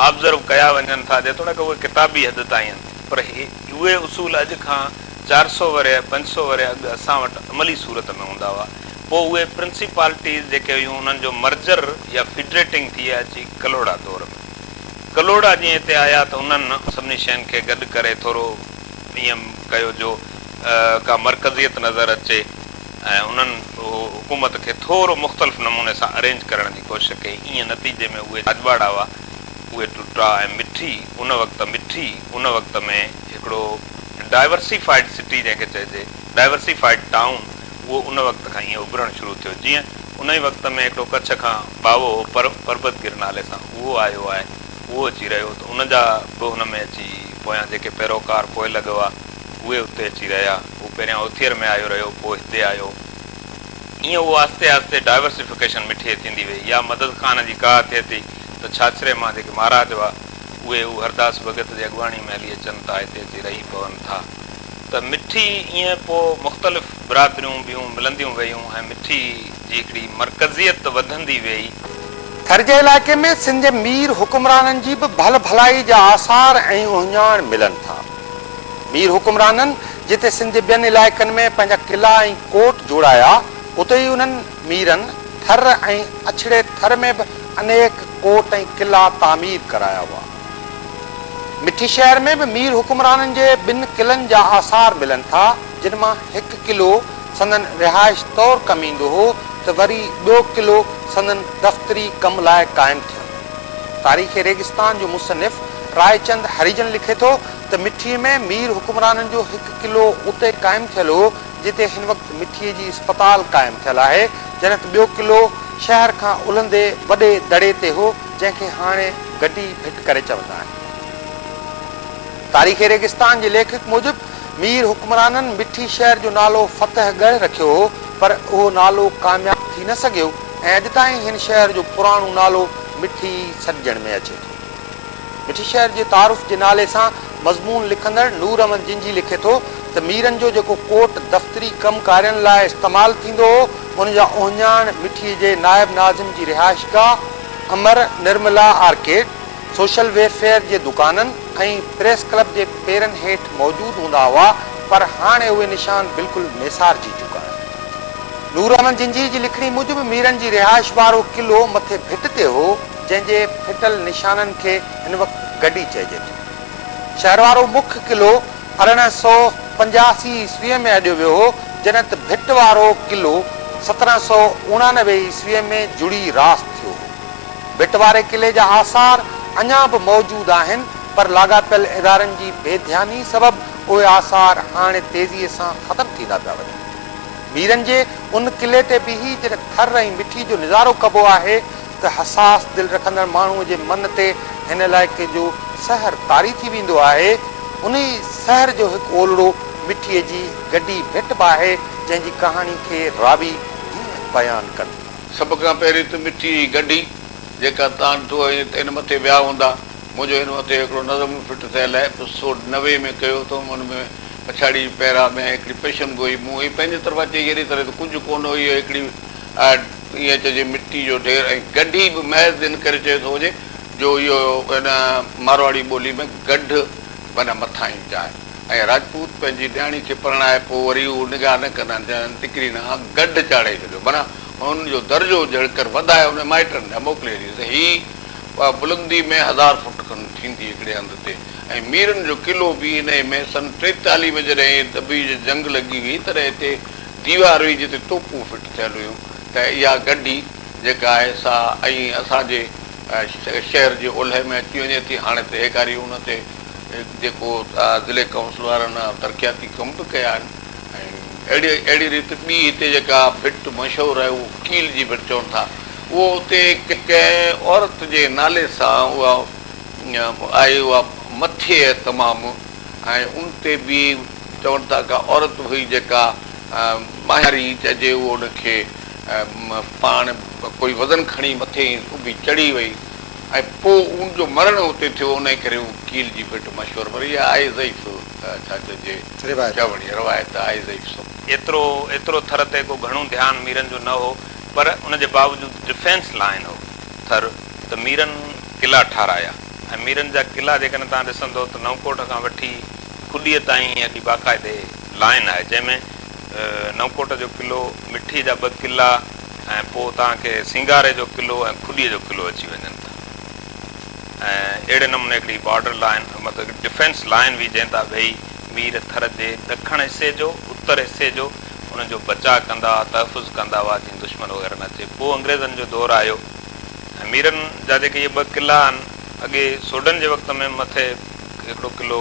ऑब्ज़र्व कया वञनि था, जेतोणीकि उहे किताबी हद ताईं आहिनि, पर उहे उसूल अॼु खां 400 वरे 500 वरे अॻु असां वटि अमली सूरत में हूंदा हुआ। पोइ उहे प्रिंसिपालिटीज़ जेके हुयूं उन्हनि जो मर्जर या फिडरेटिंग थी अची कलोड़ा दौर में। कलोड़ा जीअं हिते आया त उन्हनि सभिनी शयुनि खे गॾु करे थोरो ईअं कयो जो का मरकज़ियत नज़र अचे ऐं उन्हनि हुकूमत खे थोरो मुख़्तलिफ़ नमूने सां अरेंज करण जी कोशिशि कई। ईअं नतीजे में उहे राजवाड़ा हुआ उहे टुटा ऐं मिठी उन वक़्त में हिकिड़ो डाइवर्सिफाइड सिटी जंहिंखे चइजे, डाइवर्सिफाइड टाउन, उहो उन वक़्त खां ईअं उभरणु शुरू थियो। जीअं उन ई वक़्त में हिकिड़ो कच्छ खां बावो पर्बतगिर नाले सां उहो आयो आहे, उहो अची रहियो त उन जा बि हुन में अची पोयां जेके पैरोकार पोइ लॻो आहे उहे उते अची रहिया। उहो पहिरियां उथियर में आयो रहियो, पोइ हिते आयो। ईअं उहो आस्ते आस्ते डाइवर्सिफिकेशन मिठी थींदी वई। या मदद ख़ान जी का थिए थी त छाछरे मां जेके महाराज हुआ उहे हरदास भगत जी अॻुवाणी में हली अचनि था, हिते अची रही पवनि था। त मिठी ईअं पोइ मुख़्तलिफ़ बिरादरियूं ॿियूं मिलंदियूं वयूं ऐं मिठी जी हिकिड़ी मरकज़ियत वधंदी वई। थर जे इलाइक़े में सिंध जे मीर हुकुमराननि जी बि भल भलाई जा आसार ऐं उहिञाण मिलनि था। मीर हुकुमराननि जिते सिंध जे ॿियनि इलाइक़नि में पंहिंजा किला ऐं कोट जोड़ाया, उते ई उन्हनि मीरनि थर ऐं अछड़े थर में बि अनेक कोट ऐं किला तामीर कराया हुआ। मिठी शहर में बि मीर हुकुमराननि जे 2 किलनि जा आसार मिलनि था, जिन मां 1 किलो संदन रिहाइश तौरु कमु ईंदो हो त वरी 2 किलो संदन दफ़्तरी कम लाइ क़ाइमु थियो। तारीख़ रेगिस्तान जो मुसनिफ़ रायचंद हरिजन लिखे थो त मिठीअ में मीर हुकुमराननि जो 1 किलो उते क़ाइमु थियल हो जिते हिन वक़्तु मिठीअ जी अस्पताल क़ाइमु थियल आहे, जॾहिं त 2 किलो शहर खां उलंदे वॾे दड़े ते हो, जंहिंखे हाणे गड्डी भिट करे चवंदा आहिनि। तारीख़ रेगिस्तान जे लेखक मूजिबि मीर हुकुमराननि मिठी शहर जो नालो फतहगढ़ रखियो हो, पर उहो नालो कामयाब थी न सघियो ऐं अॼु ताईं हिन शहर जो पुराणो नालो मिठी सॾजण में अचे थो। मिठी शहर जे तारुफ़ जे नाले सां मज़मून लिखंदड़ नूर अहमद जिंजी लिखे थो त मीरनि जो जेको कोट दफ़्तरी कम कार्यनि लाइ इस्तेमालु थींदो हो, उन जा ओहञाण मिठीअ जे नायब नाज़िम जी रिहाइशगाह, अमर निर्मला आर्केड, सोशल वेलफेयर जे दुकाननि ऐं प्रेस क्लब जे पेरनि हेठि मौजूदु हूंदा हुआ, पर हाणे उहे निशान बिल्कुलु नेसारजी चुका आहिनि। नूर अहमद जिंजी जी लिखणी मूजिबि मीरनि जी रिहाइश वारो किलो मथे भिट ते हो, जंहिंजे फिटल निशाननि खे हिन वक़्तु गड्डी चइजे थी। शहर वारो मुख्य किलो 1885 ईस्वीअ में अॾियो वियो हो, जॾहिं त भिट वारो किलो 1789 ईस्वीअ में जुड़ी रास थियो हो। भिट वारे किले जा आसार अञा बि मौजूदु आहिनि, पर लाॻापियल इदारनि जी बेध्यानी सबबु उहे आसार हाणे तेज़ीअ सां ख़तमु थींदा पिया वञनि। मीरनि जे उन किले ते बीही जॾहिं थर ऐं मिठी जो नज़ारो कबो आहे त हसास दिलि रखंदड़ माण्हूअ जे मन ते हिन इलाइक़े जो सहर तारी थी वेंदो आहे। उन सहर जो हिकु ओलड़ो मिठीअ जी गड्डी भिट बि आहे, जंहिंजी कहाणी खे रावी बयानु कनि। सभ खां पहिरीं त मिठी गड्डी जेका तव्हां ॾिठो हिन मथे विया हूंदा, मुंहिंजो हिन मथे हिकिड़ो नज़म फिट थियल आहे, 1990 में कयो त हुन में पछाड़ी पहिरां में हिकिड़ी पेशन गोई मूं पंहिंजे तरफ़ां चई अहिड़ी तरह त कुझु कोन हुई, हिकिड़ी ईअं चइजे मिटी जो ढेर। ऐं गड्डी बि महज़ इन करे चयो थो वञे जो इहो हिन मारवाड़ी ॿोली में गढ माना मथां ई चाहे, ऐं राजपूत पंहिंजी ॾियाणी खे परणाए पोइ वरी उहो निगाह न कंदा आहिनि, टिकरी न गढ चाढ़े छॾियो, माना हुनजो दर्जो जड़कर वधाए हुन माइटनि ॾांहुं मोकिले ॾियो त हीअ बुलंदी में 1000 फुट खनि थींदी हिकिड़े हंधि ते। ऐं मीरनि जो किलो बि हिन में सन 43 में जॾहिं दॿी जंग लॻी हुई तॾहिं हिते दीवार हुई जिते तोपूं फिट थियल हुयूं, त इहा गड्डी जेका आहे सा ऐं असांजे शहर जे ओलह में अची वञे थी। हाणे त हेकारी हुन ते जेको ज़िले काउंसिल वारनि तरक़ियाती कम बि कया आहिनि। ऐं अहिड़ी रीति ॿी हिते जेका भिट मशहूरु आहे उहो कील जी भिट चवनि था, उहो उते कंहिं औरत जे नाले सां उहा आहे, उहा मथे तमामु, ऐं उन ते बि चवनि था का औरत हुई जेका माहिरी चइजे, उहो उनखे पाण कोई वज़न खणी मथे उभी चढ़ी वई ऐं पोइ उनजो मरण हुते थियो, उन करे हू कील जी भिट मशहूरु, पर इहा आहे ज़ईफ़ छा चइजे चवणी रवायत आहे ज़ईफ़। एतिरो थर ते को घणो ध्यानु मीरनि जो न हो, पर उनजे बावजूदि डिफेंस लाइन हो थर, त मीरनि किला ठाराया। ऐं मीरनि जा किला जेकॾहिं तव्हां ॾिसंदो त नवकोट खां वठी खुॾीअ ताईं हिकिड़ी बाक़ाइदे लाइन आहे, जंहिंमें नवकोट जो किलो, मिठी जा 2 किला, ऐं पोइ तव्हांखे सिंगारे जो किलो ऐं खुॾीअ जो किलो अची वञनि था। ऐं अहिड़े नमूने हिकिड़ी बॉर्डर लाइन, मतिलबु डिफेंस लाइन बि जंहिं था वेही मीर थर जे ॾखण हिसे जो, उत्तर हिसे जो उनजो बचाव कंदा, तहफ़ुज़ कंदा हुआ जीअं दुश्मन वग़ैरह न अचे। पोइ अंग्रेज़नि जो दौरु आयो ऐं मीरनि जा जेके इहे 2 किला आहिनि, अॻे सोडन जे वक़्त में मथे हिकिड़ो किलो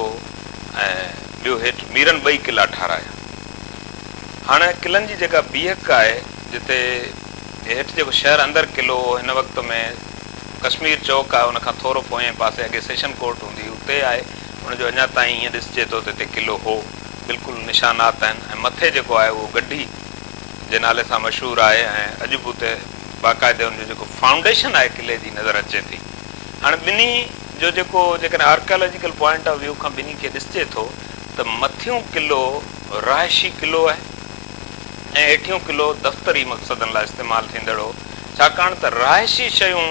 ऐं ॿियो हेठि मीरनि 2 किला ठाराया। हाणे किलनि जी जेका बीहक आहे, जिते हेठि जेको शहरु अंदरि किलो, हिन वक़्त में कश्मीर चौक आहे, उनखां थोरो पोएं पासे अॻे सेशन कोर्ट हूंदी, उते आहे। उनजो अञा ताईं ईअं ॾिसिजे थो त हिते किलो हो, बिल्कुलु निशानात आहिनि। ऐं मथे जेको आहे उहो गड्ढी जे नाले सां मशहूरु आहे, ऐं अॼु बि उते बाक़ाइदे उनजो जेको फाउंडेशन आहे किले जी नज़र अचे थी। हाणे ॿिन्ही जो जेकॾहिं आर्कियोलॉजिकल पॉइंट ऑफ व्यू खां ॿिन्ही खे ॾिसिजे थो त मथियों किलो रहायशी किलो आहे ऐं हेठियों किलो दफ़्तरी मक़सदनि लाइ इस्तेमालु थींदड़ो, छाकाणि त रहायशी शयूं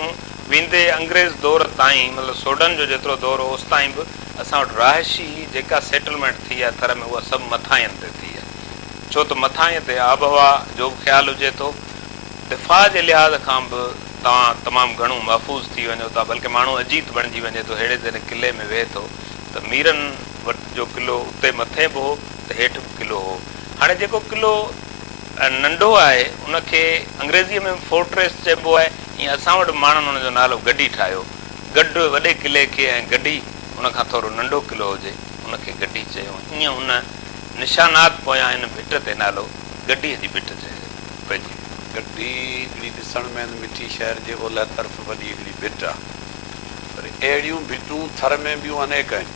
वेंदे अंग्रेज़ दौर ताईं, मतिलबु सोडन जो जेतिरो दौरु हो, उस ताईं बि असां वटि रहायशी जेका सेटलमेंट थी आहे थर में, उहा सभु मथांयनि ते थी आहे। छो त मथांय ते आबहवा जो बि ख़्यालु हुजे थो, दिफ़ा जे लिहाज़ खां बि तव्हां तमामु घणो महफ़ूज़ थी वञो था, बल्कि माण्हू अजीत बणिजी वञे थो अहिड़े जॾहिं किले में वेहे थो। त मीरनि वटि जो किलो उते मथे बि हो त हेठि बि किलो हो। हाणे जेको किलो नंढो आहे उनखे अंग्रेज़ीअ में फोर्ट्रेस चइबो आहे, ईअं असां वटि माण्हुनि उनजो नालो गड्डी ठाहियो। गॾु वॾे किले खे ऐं गड्डी उनखां थोरो नंढो किलो हुजे उनखे गड्डी चयो। ईअं हुन निशानात पोयां हिन भिट ते नालो गड्डीअ जी भिट पइजी। गड्डी हिकिड़ी ॾिसण में मिठी शहर जे ओलह तरफ़ वॾी हिकिड़ी भिट आहे, पर अहिड़ियूं भिटूं थर में ॿियूं अनेक आहिनि।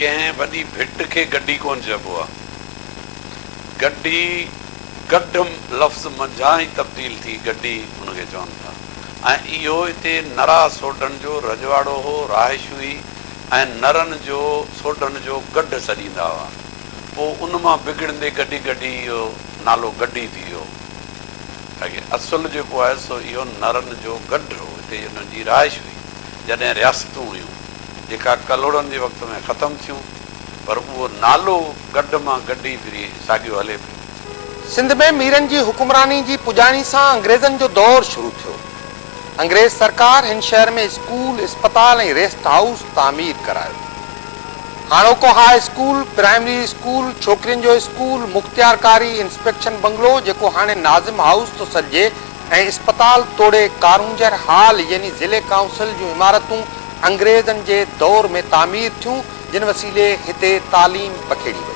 कंहिं वॾी भिट खे गड्डी कोन चइबो आहे। गड्डी गॾ लफ़्ज़ मंझां ई तब्दील थी गड्डी हुनखे चवनि था। ऐं इहो हिते नरा सोडन जो रजवाड़ो हो, रहाइश हुई, ऐं नरनि जो सोडन जो गॾु सॾींदा हुआ। पोइ उन मां बिगड़ंदे गॾी गॾी इहो नालो गड्डी थी वियो। असुलु जेको आहे सो इहो नरनि जो गॾु हो, हिते हुननि जी रहाइश हुई। जॾहिं रियासतूं हुयूं जेका कलोड़नि जे वक़्त में ख़तमु थियूं, पर उहो नालो गॾ मां गड्डी फिरी साॻियो हले पियो। सिंध में मीरनि जी हुकुमरानी जी पुॼाणी सां अंग्रेज़नि जो दौरु शुरू थियो। अंग्रेज़ सरकार हिन शहर में स्कूल, अस्पताल ऐं रेस्ट हाउस तामीर करायो। हाणोको हाई स्कूल, प्राइमरी स्कूल, छोकिरियुनि जो स्कूल, मुख़्तियारकारी इंस्पेक्शन बंगलो जेको हाणे नाज़िम हाउस थो सॾिजे, ऐं अस्पताल तोड़े कारूंजर हाल यानी ज़िले काउंसिल जूं इमारतूं अंग्रेज़नि जे दौर में तामीर थियूं, जिन वसीले हिते तालीम पखेड़ी वई।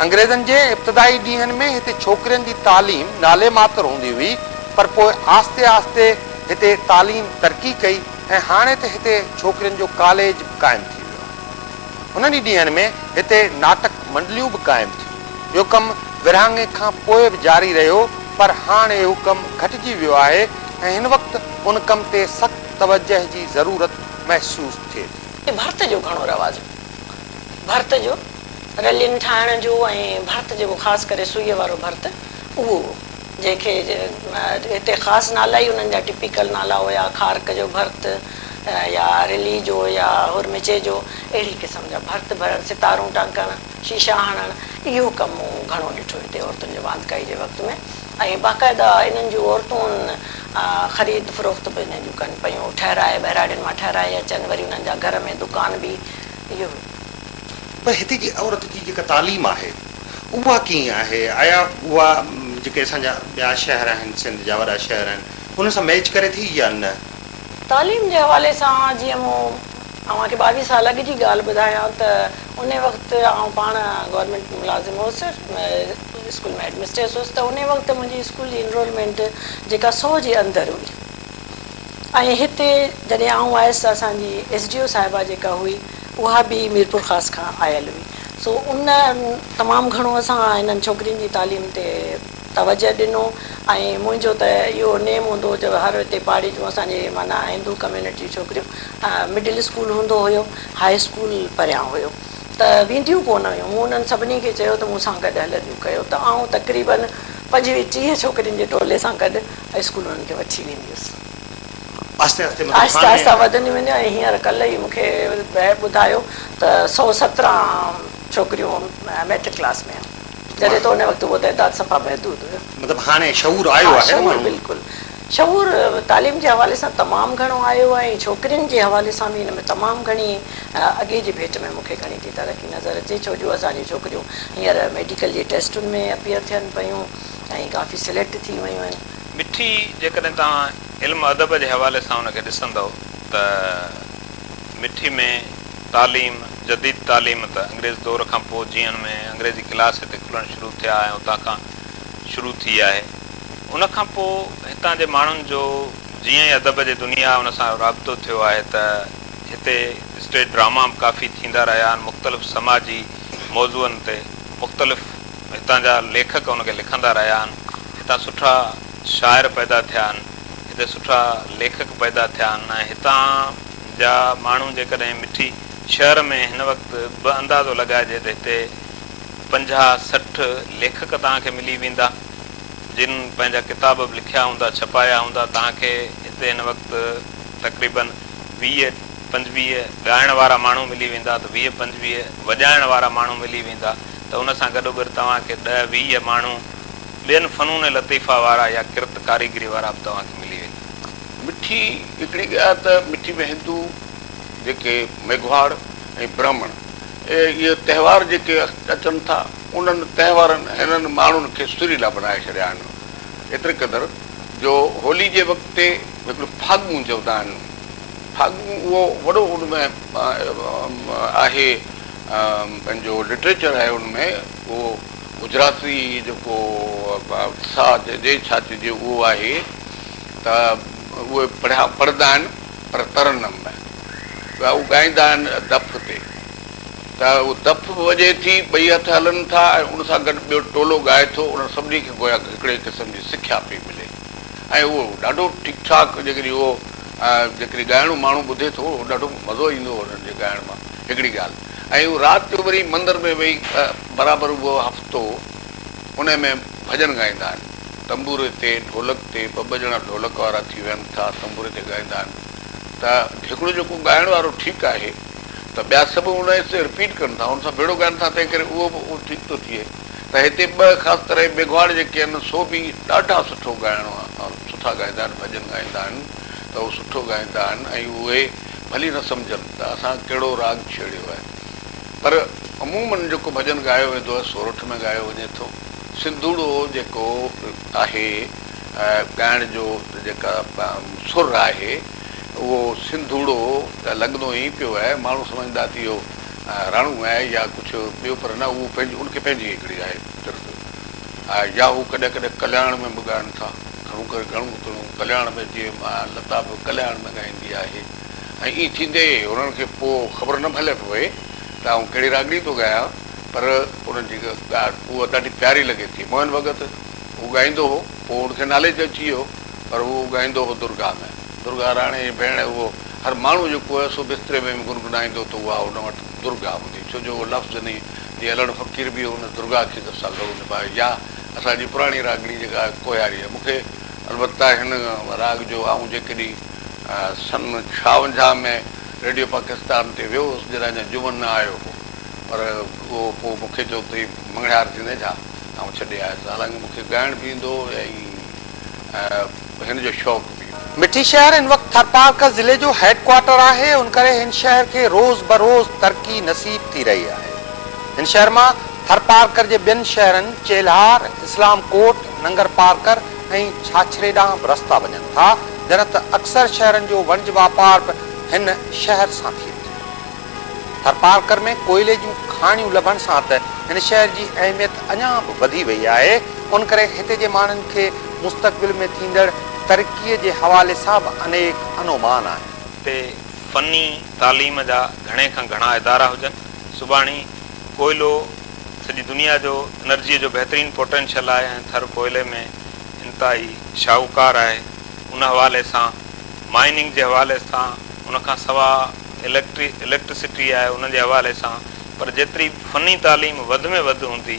अंग्रेज़नि जे इब्तिदाई ॾींहनि में हिते छोकिरियुनि जी तालीम नाले मात्र हूंदी हुई, पर पोइ आस्ते आस्ते हिते तालीम तरक़ी कई ऐं हाणे त हिते छोकिरियुनि जो कॉलेज बि क़ाइमु थी वियो आहे। उन्हनि ॾींहनि में हिते नाटक मंडलियूं बि क़ाइमु थियूं। इहो कमु विरहाङे खां पोइ बि जारी रहियो, पर हाणे इहो कमु घटिजी वियो आहे ऐं हिन वक़्तु उन कम ते सख़्तु तवजह जी ज़रूरत महसूसु थिए थी। भर्त जो घणो रवाज़, भर्त जो रलियुनि ठाहिण जो ऐं भर्त जेको ख़ासि करे सुईअ वारो भर्त, उहो जंहिंखे हिते ख़ासि नाला ई उन्हनि जा टिपिकल नाला हुया, खारक जो भर्त या रिली जो या हुरमिचे जो, अहिड़ी क़िस्म जा भर्त भरणु, सितारूं टांकणु, शीशा हणणु, इहो कमु घणो ॾिठो हिते औरतुनि जे वांदकाई जे वक़्त में। ऐं बाक़ाइदा इन्हनि जूं औरतूं ख़रीद फ़रोख़्त बि इन्हनि जूं कनि पियूं, ठहिराए ॿाहिराड़ियुनि मां ठहिराए अचनि, वरी उन्हनि जा घर में दुकान बि। इहो पर हिते जी औरत जी जेका तालीम आहे उहा कीअं आहे? आया उहा जेके असांजा ॿिया शहर आहिनि, सिंध जा वॾा शहर आहिनि, हुन सां मैच करे थी या न? तालीम जे हवाले सां जीअं मूं अव्हांखे 22 साल अॻु जी ॻाल्हि ॿुधायां त उन वक़्तु आउं पाण गवर्नमेंट मुलाज़िम हुअसि, स्कूल में एडमिनिस्ट्रेटर हुअसि, त उन वक़्तु मुंहिंजी स्कूल जी इनरोलमेंट जेका 100 जे अंदरि हुई। ऐं हिते जॾहिं आउं आयसि, असांजी SDO साहिबा जेका हुई उहा बि मीरपुर ख़ासि खां आयल हुई। सो उन तमामु घणो असां हिननि छोकिरियुनि जी तालीम ते तवजह ॾिनो ऐं मुंहिंजो त इहो नेम हूंदो जो हर हिते पहाड़ी जूं असांजे माना हिंदू कम्यूनिटी जूं छोकिरियूं मिडिल स्कूल हूंदो हुयो, हाई स्कूल परियां हुयो, त वेंदियूं कोन हुयूं। मूं उन्हनि सभिनी खे चयो त मूंसां गॾु हलंदियूं कयो, त आउं तक़रीबन 25-30 छोकिरियुनि जे टोले सां गॾु स्कूल उन्हनि खे वठी वेंदी हुअसि। आस्ते आस्ते आहिस्ता आहिस्ता वधंदियूं वेंदियूं। ऐं हींअर कल्ह ई मूंखे ॿाहिरि ॿुधायो त 117 छोकिरियूं मैट्रिक क्लास में आहिनि, जॾहिं त उन वक़्तु उहो तइदाद सफ़ा महदूद हुयो। मतिलबु हाणे शऊर आयो आहे। शऊर बिल्कुलु, शऊर तालीम जे हवाले सां तमामु घणो आयो आहे, ऐं छोकिरियुनि जे हवाले सां बि हिन में तमामु घणी अॻे जी भेट में मूंखे घणी थी तरक़ी नज़र अचे, छो जो असांजी छोकिरियूं हींअर मेडिकल जी टेस्टुनि में अपियर थियनि पियूं ऐं काफ़ी सिलेक्ट थी वियूं आहिनि। मिठी जेकॾहिं तव्हां इल्मु अदब जे हवाले सां हुनखे ॾिसंदव त मिठी में तालीम, जदीद तालीम त अंग्रेज़ दौर खां पोइ जीअं में अंग्रेज़ी क्लास हिते खुलणु शुरू थिया ऐं उतां खां शुरू थी आहे, उन खां पोइ हितां जे माण्हुनि जो जीअं ई अदब जे दुनिया उन सां राबितो थियो आहे त हिते स्टेज ड्रामा बि काफ़ी थींदा रहिया आहिनि, मुख़्तलिफ़ समाजी मौज़ूअनि ते मुख़्तलिफ़ हितां जा लेखक उनखे लिखंदा रहिया आहिनि, हितां सुठा शाइर पैदा थिया आहिनि, हिते सुठा लेखक पैदा थिया आहिनि। ऐं हितां जा माण्हू जेकॾहिं मिठी शहर में हिन वक़्तु बि अंदाज़ो लॻाइजे त हिते 50-60 लेखक तव्हांखे मिली वेंदा, जिन पंहिंजा किताब बि लिखिया हूंदा, छपाया हूंदा। तव्हांखे हिते हिन वक़्तु तक़रीबन 20-25 ॻाइण वारा माण्हू मिली वेंदा, त 20-25 वॼाइण वारा माण्हू मिली वेंदा, त उन सां गॾोगॾु तव्हांखे 10-20 माण्हू ॿियनि फ़नून लतीफ़ा वारा या किरत कारीगरी वारा बि तव्हांखे मिली वेंदा। मिठी हिकिड़ी ॻाल्हि त मिठी में हिंदू जेके मेघवाड़ ऐं ब्राह्मण इहे त्योहार जेके अचनि था, उन्हनि त्योहारनि हिननि माण्हुनि खे सुरीला बनाए छॾिया आहिनि। एतिरे क़दुरु जो होली जे वक़्त ते हिकिड़ो फागू चवंदा आहिनि, फागू उहो वॾो उनमें आहे, पंहिंजो लिटरेचर आहे उनमें, उहो गुजराती जेको सा जे छा चइजे उहो आहे त उहे पढ़ंदा आहिनि पर तरनम में, त उहे ॻाईंदा आहिनि दफ़ ते, त उहो दफ़ वॼे थी, ॿई हथ हलनि था ऐं उन सां गॾु ॿियो टोलो ॻाए थो, उन सभिनी खे गोया हिकिड़े क़िस्म जी सिख्या पई मिले ऐं उहो ॾाढो ठीकु ठाक जेकॾहिं उहो जेकॾहिं ॻाइणो माण्हू ॿुधे थो ॾाढो मज़ो ईंदो हो उन्हनि जे ॻाइण मां हिकिड़ी ॻाल्हि। ऐं उहो राति जो वरी मंदर में वेही बराबरि उहो हफ़्तो उन में भॼन ॻाईंदा आहिनि, तंबूरे ते ढोलक ते, ॿ ॼणा ढोलक वारा थी वञनि था, तंबूरे ते ॻाईंदा आहिनि। त हिकिड़ो जेको ॻाइण वारो ठीकु आहे त ॿिया सभु उन ते रिपीट कनि था, उन सां भेड़ो ॻाइनि था, तंहिं करे उहो बि ठीकु थो थिए। त हिते ॿ ख़ासि तरह मेघवाड़ जेके आहिनि सो बि ॾाढा सुठो ॻाइणो आहे, सुठा ॻाईंदा आहिनि, भॼन ॻाईंदा आहिनि, त उहो सुठो ॻाईंदा आहिनि ऐं उहे भली न सम्झनि त असां कहिड़ो राग छेड़ियो आहे। पर अमूमन जेको भॼन ॻायो वेंदो आहे सोरठ में ॻायो वञे थो। सिंधूड़ो जेको आहे ॻाइण जो जेका सुर आहे उहो सिंधूड़ो त लॻंदो ई पियो आहे, माण्हू सम्झंदा थी इहो राणू आहे या कुझु ॿियो, पर न, उहो पंहिंजी उनखे पंहिंजी हिकिड़ी आहे। या हू कॾहिं कॾहिं कल्याण में बि ॻाइनि था, घणो करे घणो कल्याण में, जीअं लता बि कल्याण में ॻाईंदी आहे। ऐं ईअं थींदे उन्हनि खे पोइ ख़बर न भले पए त आउं कहिड़ी रागड़ी थो ॻायां, पर उन्हनि जी ॻाल्हि उहा ॾाढी प्यारी लॻे थी। मोहन भगत उहो ॻाईंदो हो, पोइ उनखे नाले ते अची वियो, पर उहो ॻाईंदो हो दुर्गा में, दुर्गा राणी भेण। उहो हर माण्हू जेको आहे सो बिस्तरे में गुनगुनाईंदो त उहा उन वटि दुर्गा हूंदी, छो जो उहो लफ़्ज़ नहीं जीअं हलण फ़क़ीर बि हुन दुर्गा खे दसालो निभाए। या असांजी पुराणी रागड़ी जेका कोयारी आहे, मूंखे अलबत्ता हिन राग जो आऊं जेकॾहिं सन 56 में रेडियो पाकिस्तान ते वियो हुउसि, जॾहिं अञा जुमन न आयो हो, पर उहो पोइ मूंखे चयो त मंगड़ियार थींदे छा, ऐं छॾे आयुसि। हालांकि मूंखे ॻाइण बि ईंदो ऐं हिन जो शौक़ु बि। मिठी शहर इन वक्त थरपारकर जिले जो हेडक्वार्टर आहे, उन करे हिन शहर के रोज़ बरोज़ तरक्की नसीब थी रही आहे। हिन शहर मां थरपारकर जे ॿियनि शहरनि चेल्हार, इस्लाम कोट, नंगर पारकर ऐं छाछरे ॾांहुं रस्ता वञनि था, जन त अक्सर शहरनि जो वणिज वापार बि हिन शहर सां थिए थो। थरपारकर में कोयले जूं खाणियूं लभण सां त हिन शहर जी अहमियत अञा बि वधी वई आहे। उन करे हिते जे माण्हुनि खे मुस्तक़बिल में थींदड़ तरक़ीअ जे हवाले सां बि अनेक अनुमान आहिनि। हिते फ़नी तालीम जा घणे खां घणा इदारा हुजनि। सुभाणे कोयलो सॼी दुनिया जो एनर्जीअ जो बहितरीनु पोटेंशियल आहे ऐं थर कोयले में हितां जी शाहूकार आहे, उन हवाले सां माइनिंग जे हवाले सां, उनखां सवाइ इलेक्ट्रिसिटी आहे उन जे हवाले सां। पर जेतिरी फ़नी तालीम वधि में वधि हूंदी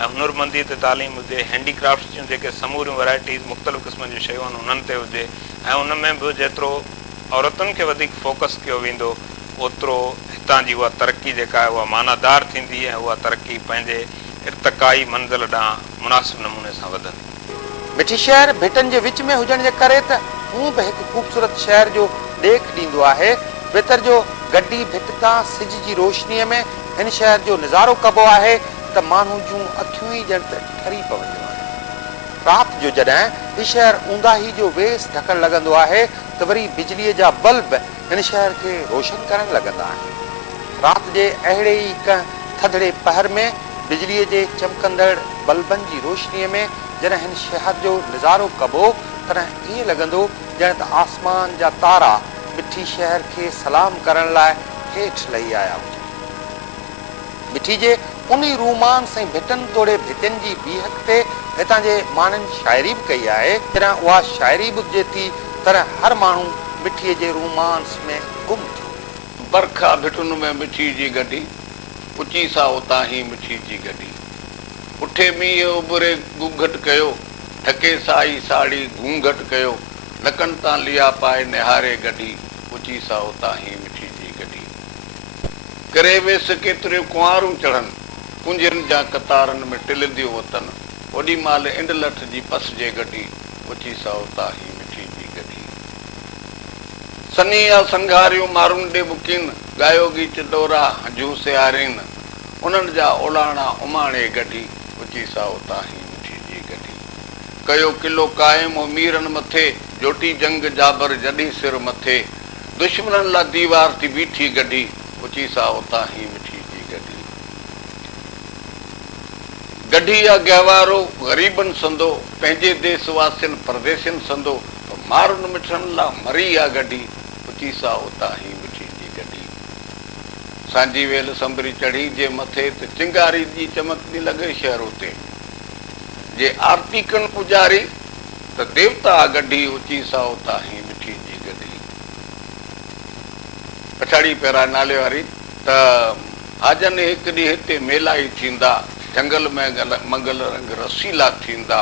ऐं हुनरमंदी ते तालीम हुजे, हैंडीक्राफ्ट जूं जेके समूरियूं वैराइटीज़ मुख़्तलिफ़ क़िस्मनि जूं शयूं आहिनि उन्हनि ते हुजे, ऐं उन में बि जेतिरो औरतुनि खे वधीक फोकस कयो वेंदो ओतिरो हितां जी उहा तरक़ी जेका आहे उहा मानादार थींदी ऐं उहा तरक़ी पंहिंजे इर्तक़ाई मंज़िल ॾांहुं मुनासिब नमूने सां वधंदी। मिठी शहर भिटनि जे विच में हुजण जे करे त हू बि हिकु ख़ूबसूरत शहर जो ॾेख ॾींदो आहे। भितर जो गड्डी भिट तां सिज जी रोशनीअ में हिन शहर जो नज़ारो कबो आहे त माण्हू जूं अखियूं ई ॼण त ठरी पवंदियूं आहिनि। राति जो जॾहिं हीउ शहर ऊंदाही जो वेस ढकणु लॻंदो आहे त वरी बिजलीअ जा बल्ब हिन शहर खे रोशन करणु लॻंदा आहिनि। राति जे अहिड़े ई कंहिं थधिड़े पहर में बिजलीअ जे चमकंदड़ बल्बनि जी रोशनीअ में जॾहिं हिन शहर जो नज़ारो कबो तॾहिं ईअं लॻंदो ॼण त आसमान जा तारा मिठी शहर खे सलाम करण लाइ हेठि लही आया हुजनि। मिठी जे उन रूमान सां भिटनि तोड़े भितियुनि जी बीहक ते हितां जे माण्हुनि शाइरी बि कई आहे। जॾहिं उहा शाइरी ॿुधिजे थी तरह हर माण्हू मिठीअ जे रूमांस में गुम थी। बरखा भिटुनि में मिठी जी गॾी, उची सा उतां ई मिठी जी गॾी, उठे मींहुं उबरे गुघट कयो, ढके साई साड़ी घूंघट कयो, नकनि तां लिया पाए निहारे गॾी, उची सा उतां ई मिठी जी गॾी। करे वेस केतिरियूं कुंवारूं चढ़नि, कुंजनि जा कतारनि में टिलंदियूं वतन, ओॾी महिल इंड लठ जी पस जे गॾी, उची सा उतां ई मिठी जी गॾी। सनी या संघारियूं मारुनि ॾे मुकीन, ॻायो गीत डोरा हंजूं सियारीन, उन्हनि जा ओलाणा उमाणे गॾी, उची सा उतां ई मिठी जी गॾी। कयो किलो क़ाइम मीरनि मथे, जोटी जंग जाबर जॾी सिर मथे, दुश्मननि लाइ दीवार थी बीठी गॾी, उची सा उतां ई मिठी जी गॾी। गॾी या गहवारो ग़रीबनि संदो, पंहिंजे देश वासियुनि परदेसियुनि संदो, मारुनि मिठनि लाइ मरी या गॾी, उची सा उतां ई मिठी जी गॾी। सांझी वेल संभरी चढ़ी जे मथे त चिंगारी जी चमकदी लॻे शहर उते, जे आरती कनि पुजारी त देवता गॾी, उची सा उतां ई मिठी जी गॾी। पछाड़ी पहिरां नाले वारी त हाजनि हिकु ॾींहुं हिते मेला ई थींदा, जंगल में मंगल रंग रसीला थींदा,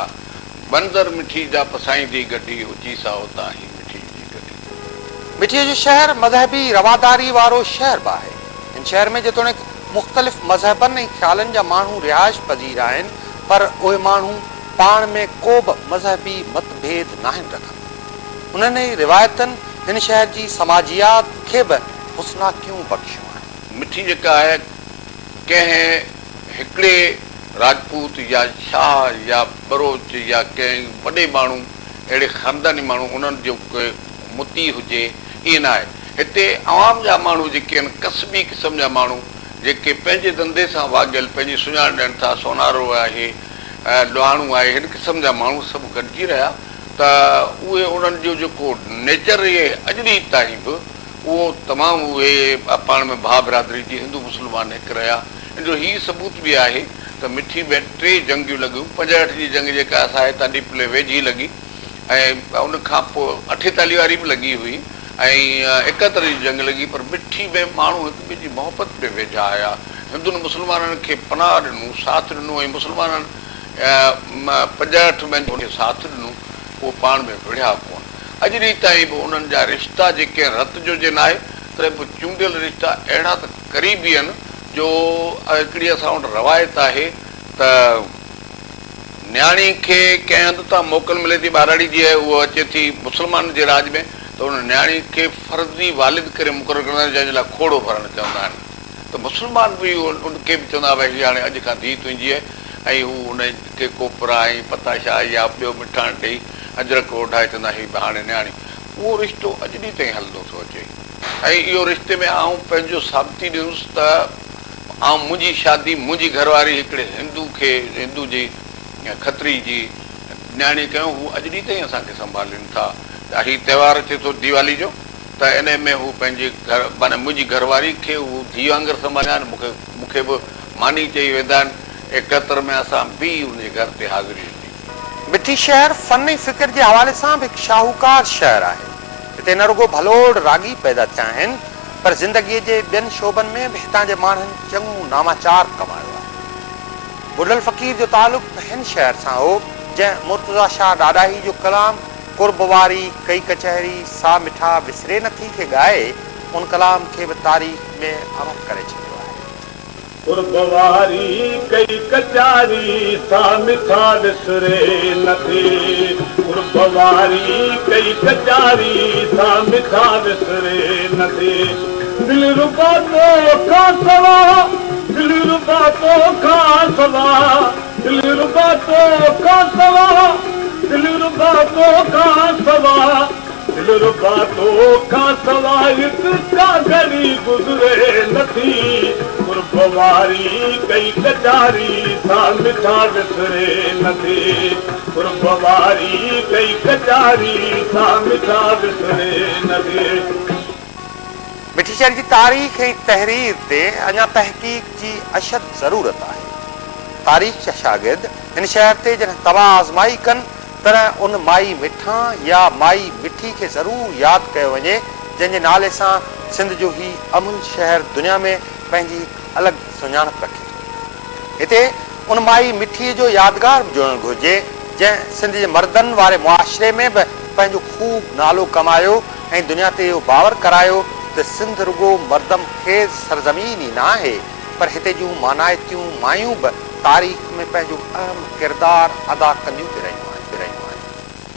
बंदर मिठी जा पसाईंदी गॾी, उची सा उतां ई मिठी जी गॾी। मिठीअ जो शहर मज़हबी रवादारी वारो शहर बि आहे। हिन शहर में जेतोणीकि मुख़्तलिफ़ मज़हबनि ऐं ख़्यालनि जा माण्हू रिहाइश पज़ीर आहिनि, पर उहे माण्हू पाण में को बि मज़हबी मतभेद नाहिनि रखंदा। उन्हनि रिवायतनि हिन शहर जी समाजियात खे बि हुस्नाकियूं बख़्शियूं आहिनि। मिठी जेका आहे कंहिं हिकिड़े राजपूत या शाह या बरोच या कंहिं वॾे माण्हू अहिड़े ख़ानदानी माण्हू उन्हनि जो कोई मुती हुजे, ईअं न आहे। हिते आवाम जा माण्हू जेके आहिनि, कसबी क़िस्म जा माण्हू जेके पंहिंजे धंधे सां वाॻियल, पंहिंजी सुञाण ॾियनि था, सोनारो आहे, ॾुहाणो आहे, हिन क़िस्म जा माण्हू सभु गॾिजी रहिया त उहे उन्हनि जो जेको नेचर इहे अॼु ॾींहं ताईं बि उहो तमामु उहे पाण में भाउ बिरादरी जी हिंदू मुस्लमान हिकु रहिया। इन जो हीउ सबूत बि आहे त मिठी में 3 जंगियूं लॻियूं। 65 जी जंग जेका असां हितां डिप्ले वेझी लॻी, ऐं उनखां पोइ 48 वारी बि लॻी हुई, ऐं 71 जी जंग लॻी। पर मिठी में माण्हू हिक ॿिए जी मोहबत में वेझा आया, हिंदुनि मुस्लमाननि खे पनाह ॾिनो, साथ ॾिनो, ऐं मुस्लमाननि 65 में उन साथ ॾिनो, उहो पाण में विढ़िया कोन। अॼु ॾींहं ताईं बि उन्हनि जा रिश्ता जेके रत जो जे न आहे, तॾहिं बि चूंडियल रिश्ता अहिड़ा त क़रीबी आहिनि जो हिकिड़ी असां वटि रवायत आहे त न्याणी खे कंहिं हंधि तां मोकल मिले थी, ॿाराड़ी जी आहे, उहा अचे थी मुस्लमान जे राज में, त उन न्याणी खे फर्ज़ी वालिद करे मुक़ररु कंदा आहिनि, जंहिंजे लाइ खोड़ो भरणु चवंदा आहिनि। त मुस्लमान बि उनखे बि चवंदा भई हीअ हाणे अॼु खां धीउ तुंहिंजी आहे, ऐं हू उनखे कोपरा ऐं पताशा या ॿियो मिठाण ॾेई अजरक ओढाए चवंदा हीअ हाणे न्याणी। उहो रिश्तो अॼु ॾींहं ताईं हलंदो थो अचे। ऐं इहो रिश्ते में आउं पंहिंजो साबिती ॾियुसि त मुंहिंजी शादी, मुंहिंजी घरवारी हिकिड़े हिंदू जी खत्री जी न्याणी कयूं, हू अॼु ॾींहं ताईं असांखे संभालीनि था। हीउ त्योहार अचे थो दीवाली जो, त इन में हू पंहिंजे घर माना मुंहिंजी घरवारी खे हू धीउ वांगुरु संभालिया आहिनि। मूंखे बि मानी चई वेंदा आहिनि। 71 में असां बि उनजे घर ते हाज़िरी ॾिनी। मिठी शहर फनी फिक्र के हवाले से भी एक शाहूकार शहर है। इतने न रुगो भलोड़ रागी पैदा थिया आहिनि, पर जिंदगी के बिन शोबन में भी हितां जे माण्हुनि चङो नामाचार कमायो है। बुढ़ल फ़कीर जो ताल्लुक हिन शहर से हो जंहिं मुर्तज़ा शाह ॾाॾाही जो कलाम कुर्बवारी कई कचहरी सा मिठा विसरे नथी के गाए, उन कलाम के भी तारीख़ में अमर करे छॾियो आहे। कुर्बवारी कई कचारी सा मिठा विसरे नथी, कुर्बवारी कई कचारी सा मिठा विसरे नथी। दिल रुबा तो का सवा, दिल रुबा तो का सवा, दिल रुबा तो का सवा, दिल रुबा तो का सवा, दिल रुबा तो का सवा इसका घड़ी गुजरे नथी। कुर्बवारी कई कचारी सा मिठा विसरे नथी, कुर्बवारी कई कचारी सा मिठा विसरे नथी। मिठी शहर की तारीख़ ऐं तहरीर ते अञा तहक़ीक़ की अशद ज़रूरत है। तारीख़ जा शागिर्द इन शहर ते जॾहिं तवा आज़माई कनि तरह उन माई मिठा या माई मिठी के ज़रूर यादि कयो वञे, जंहिंजे नाले सां सिंध जो ही अमुल शहर दुनिया में पंहिंजी अलॻि सुञाणप रखे थो। हिते उन माई मिठी जो यादगार बि जोड़णु घुरिजे जंहिं सिंध जे मर्दनि वारे मुआशिरे में बि पंहिंजो ख़ूब नालो कमायो ऐं दुनिया ते इहो बावर करायो त सिंध रुगो मर्दम खेज़ सरज़मीन ई न आहे, पर हिते जूं मानाइतियूं मायूं बि तारीख़ में पंहिंजो अहम किरदारु अदा कंदियूं थी रहियूं।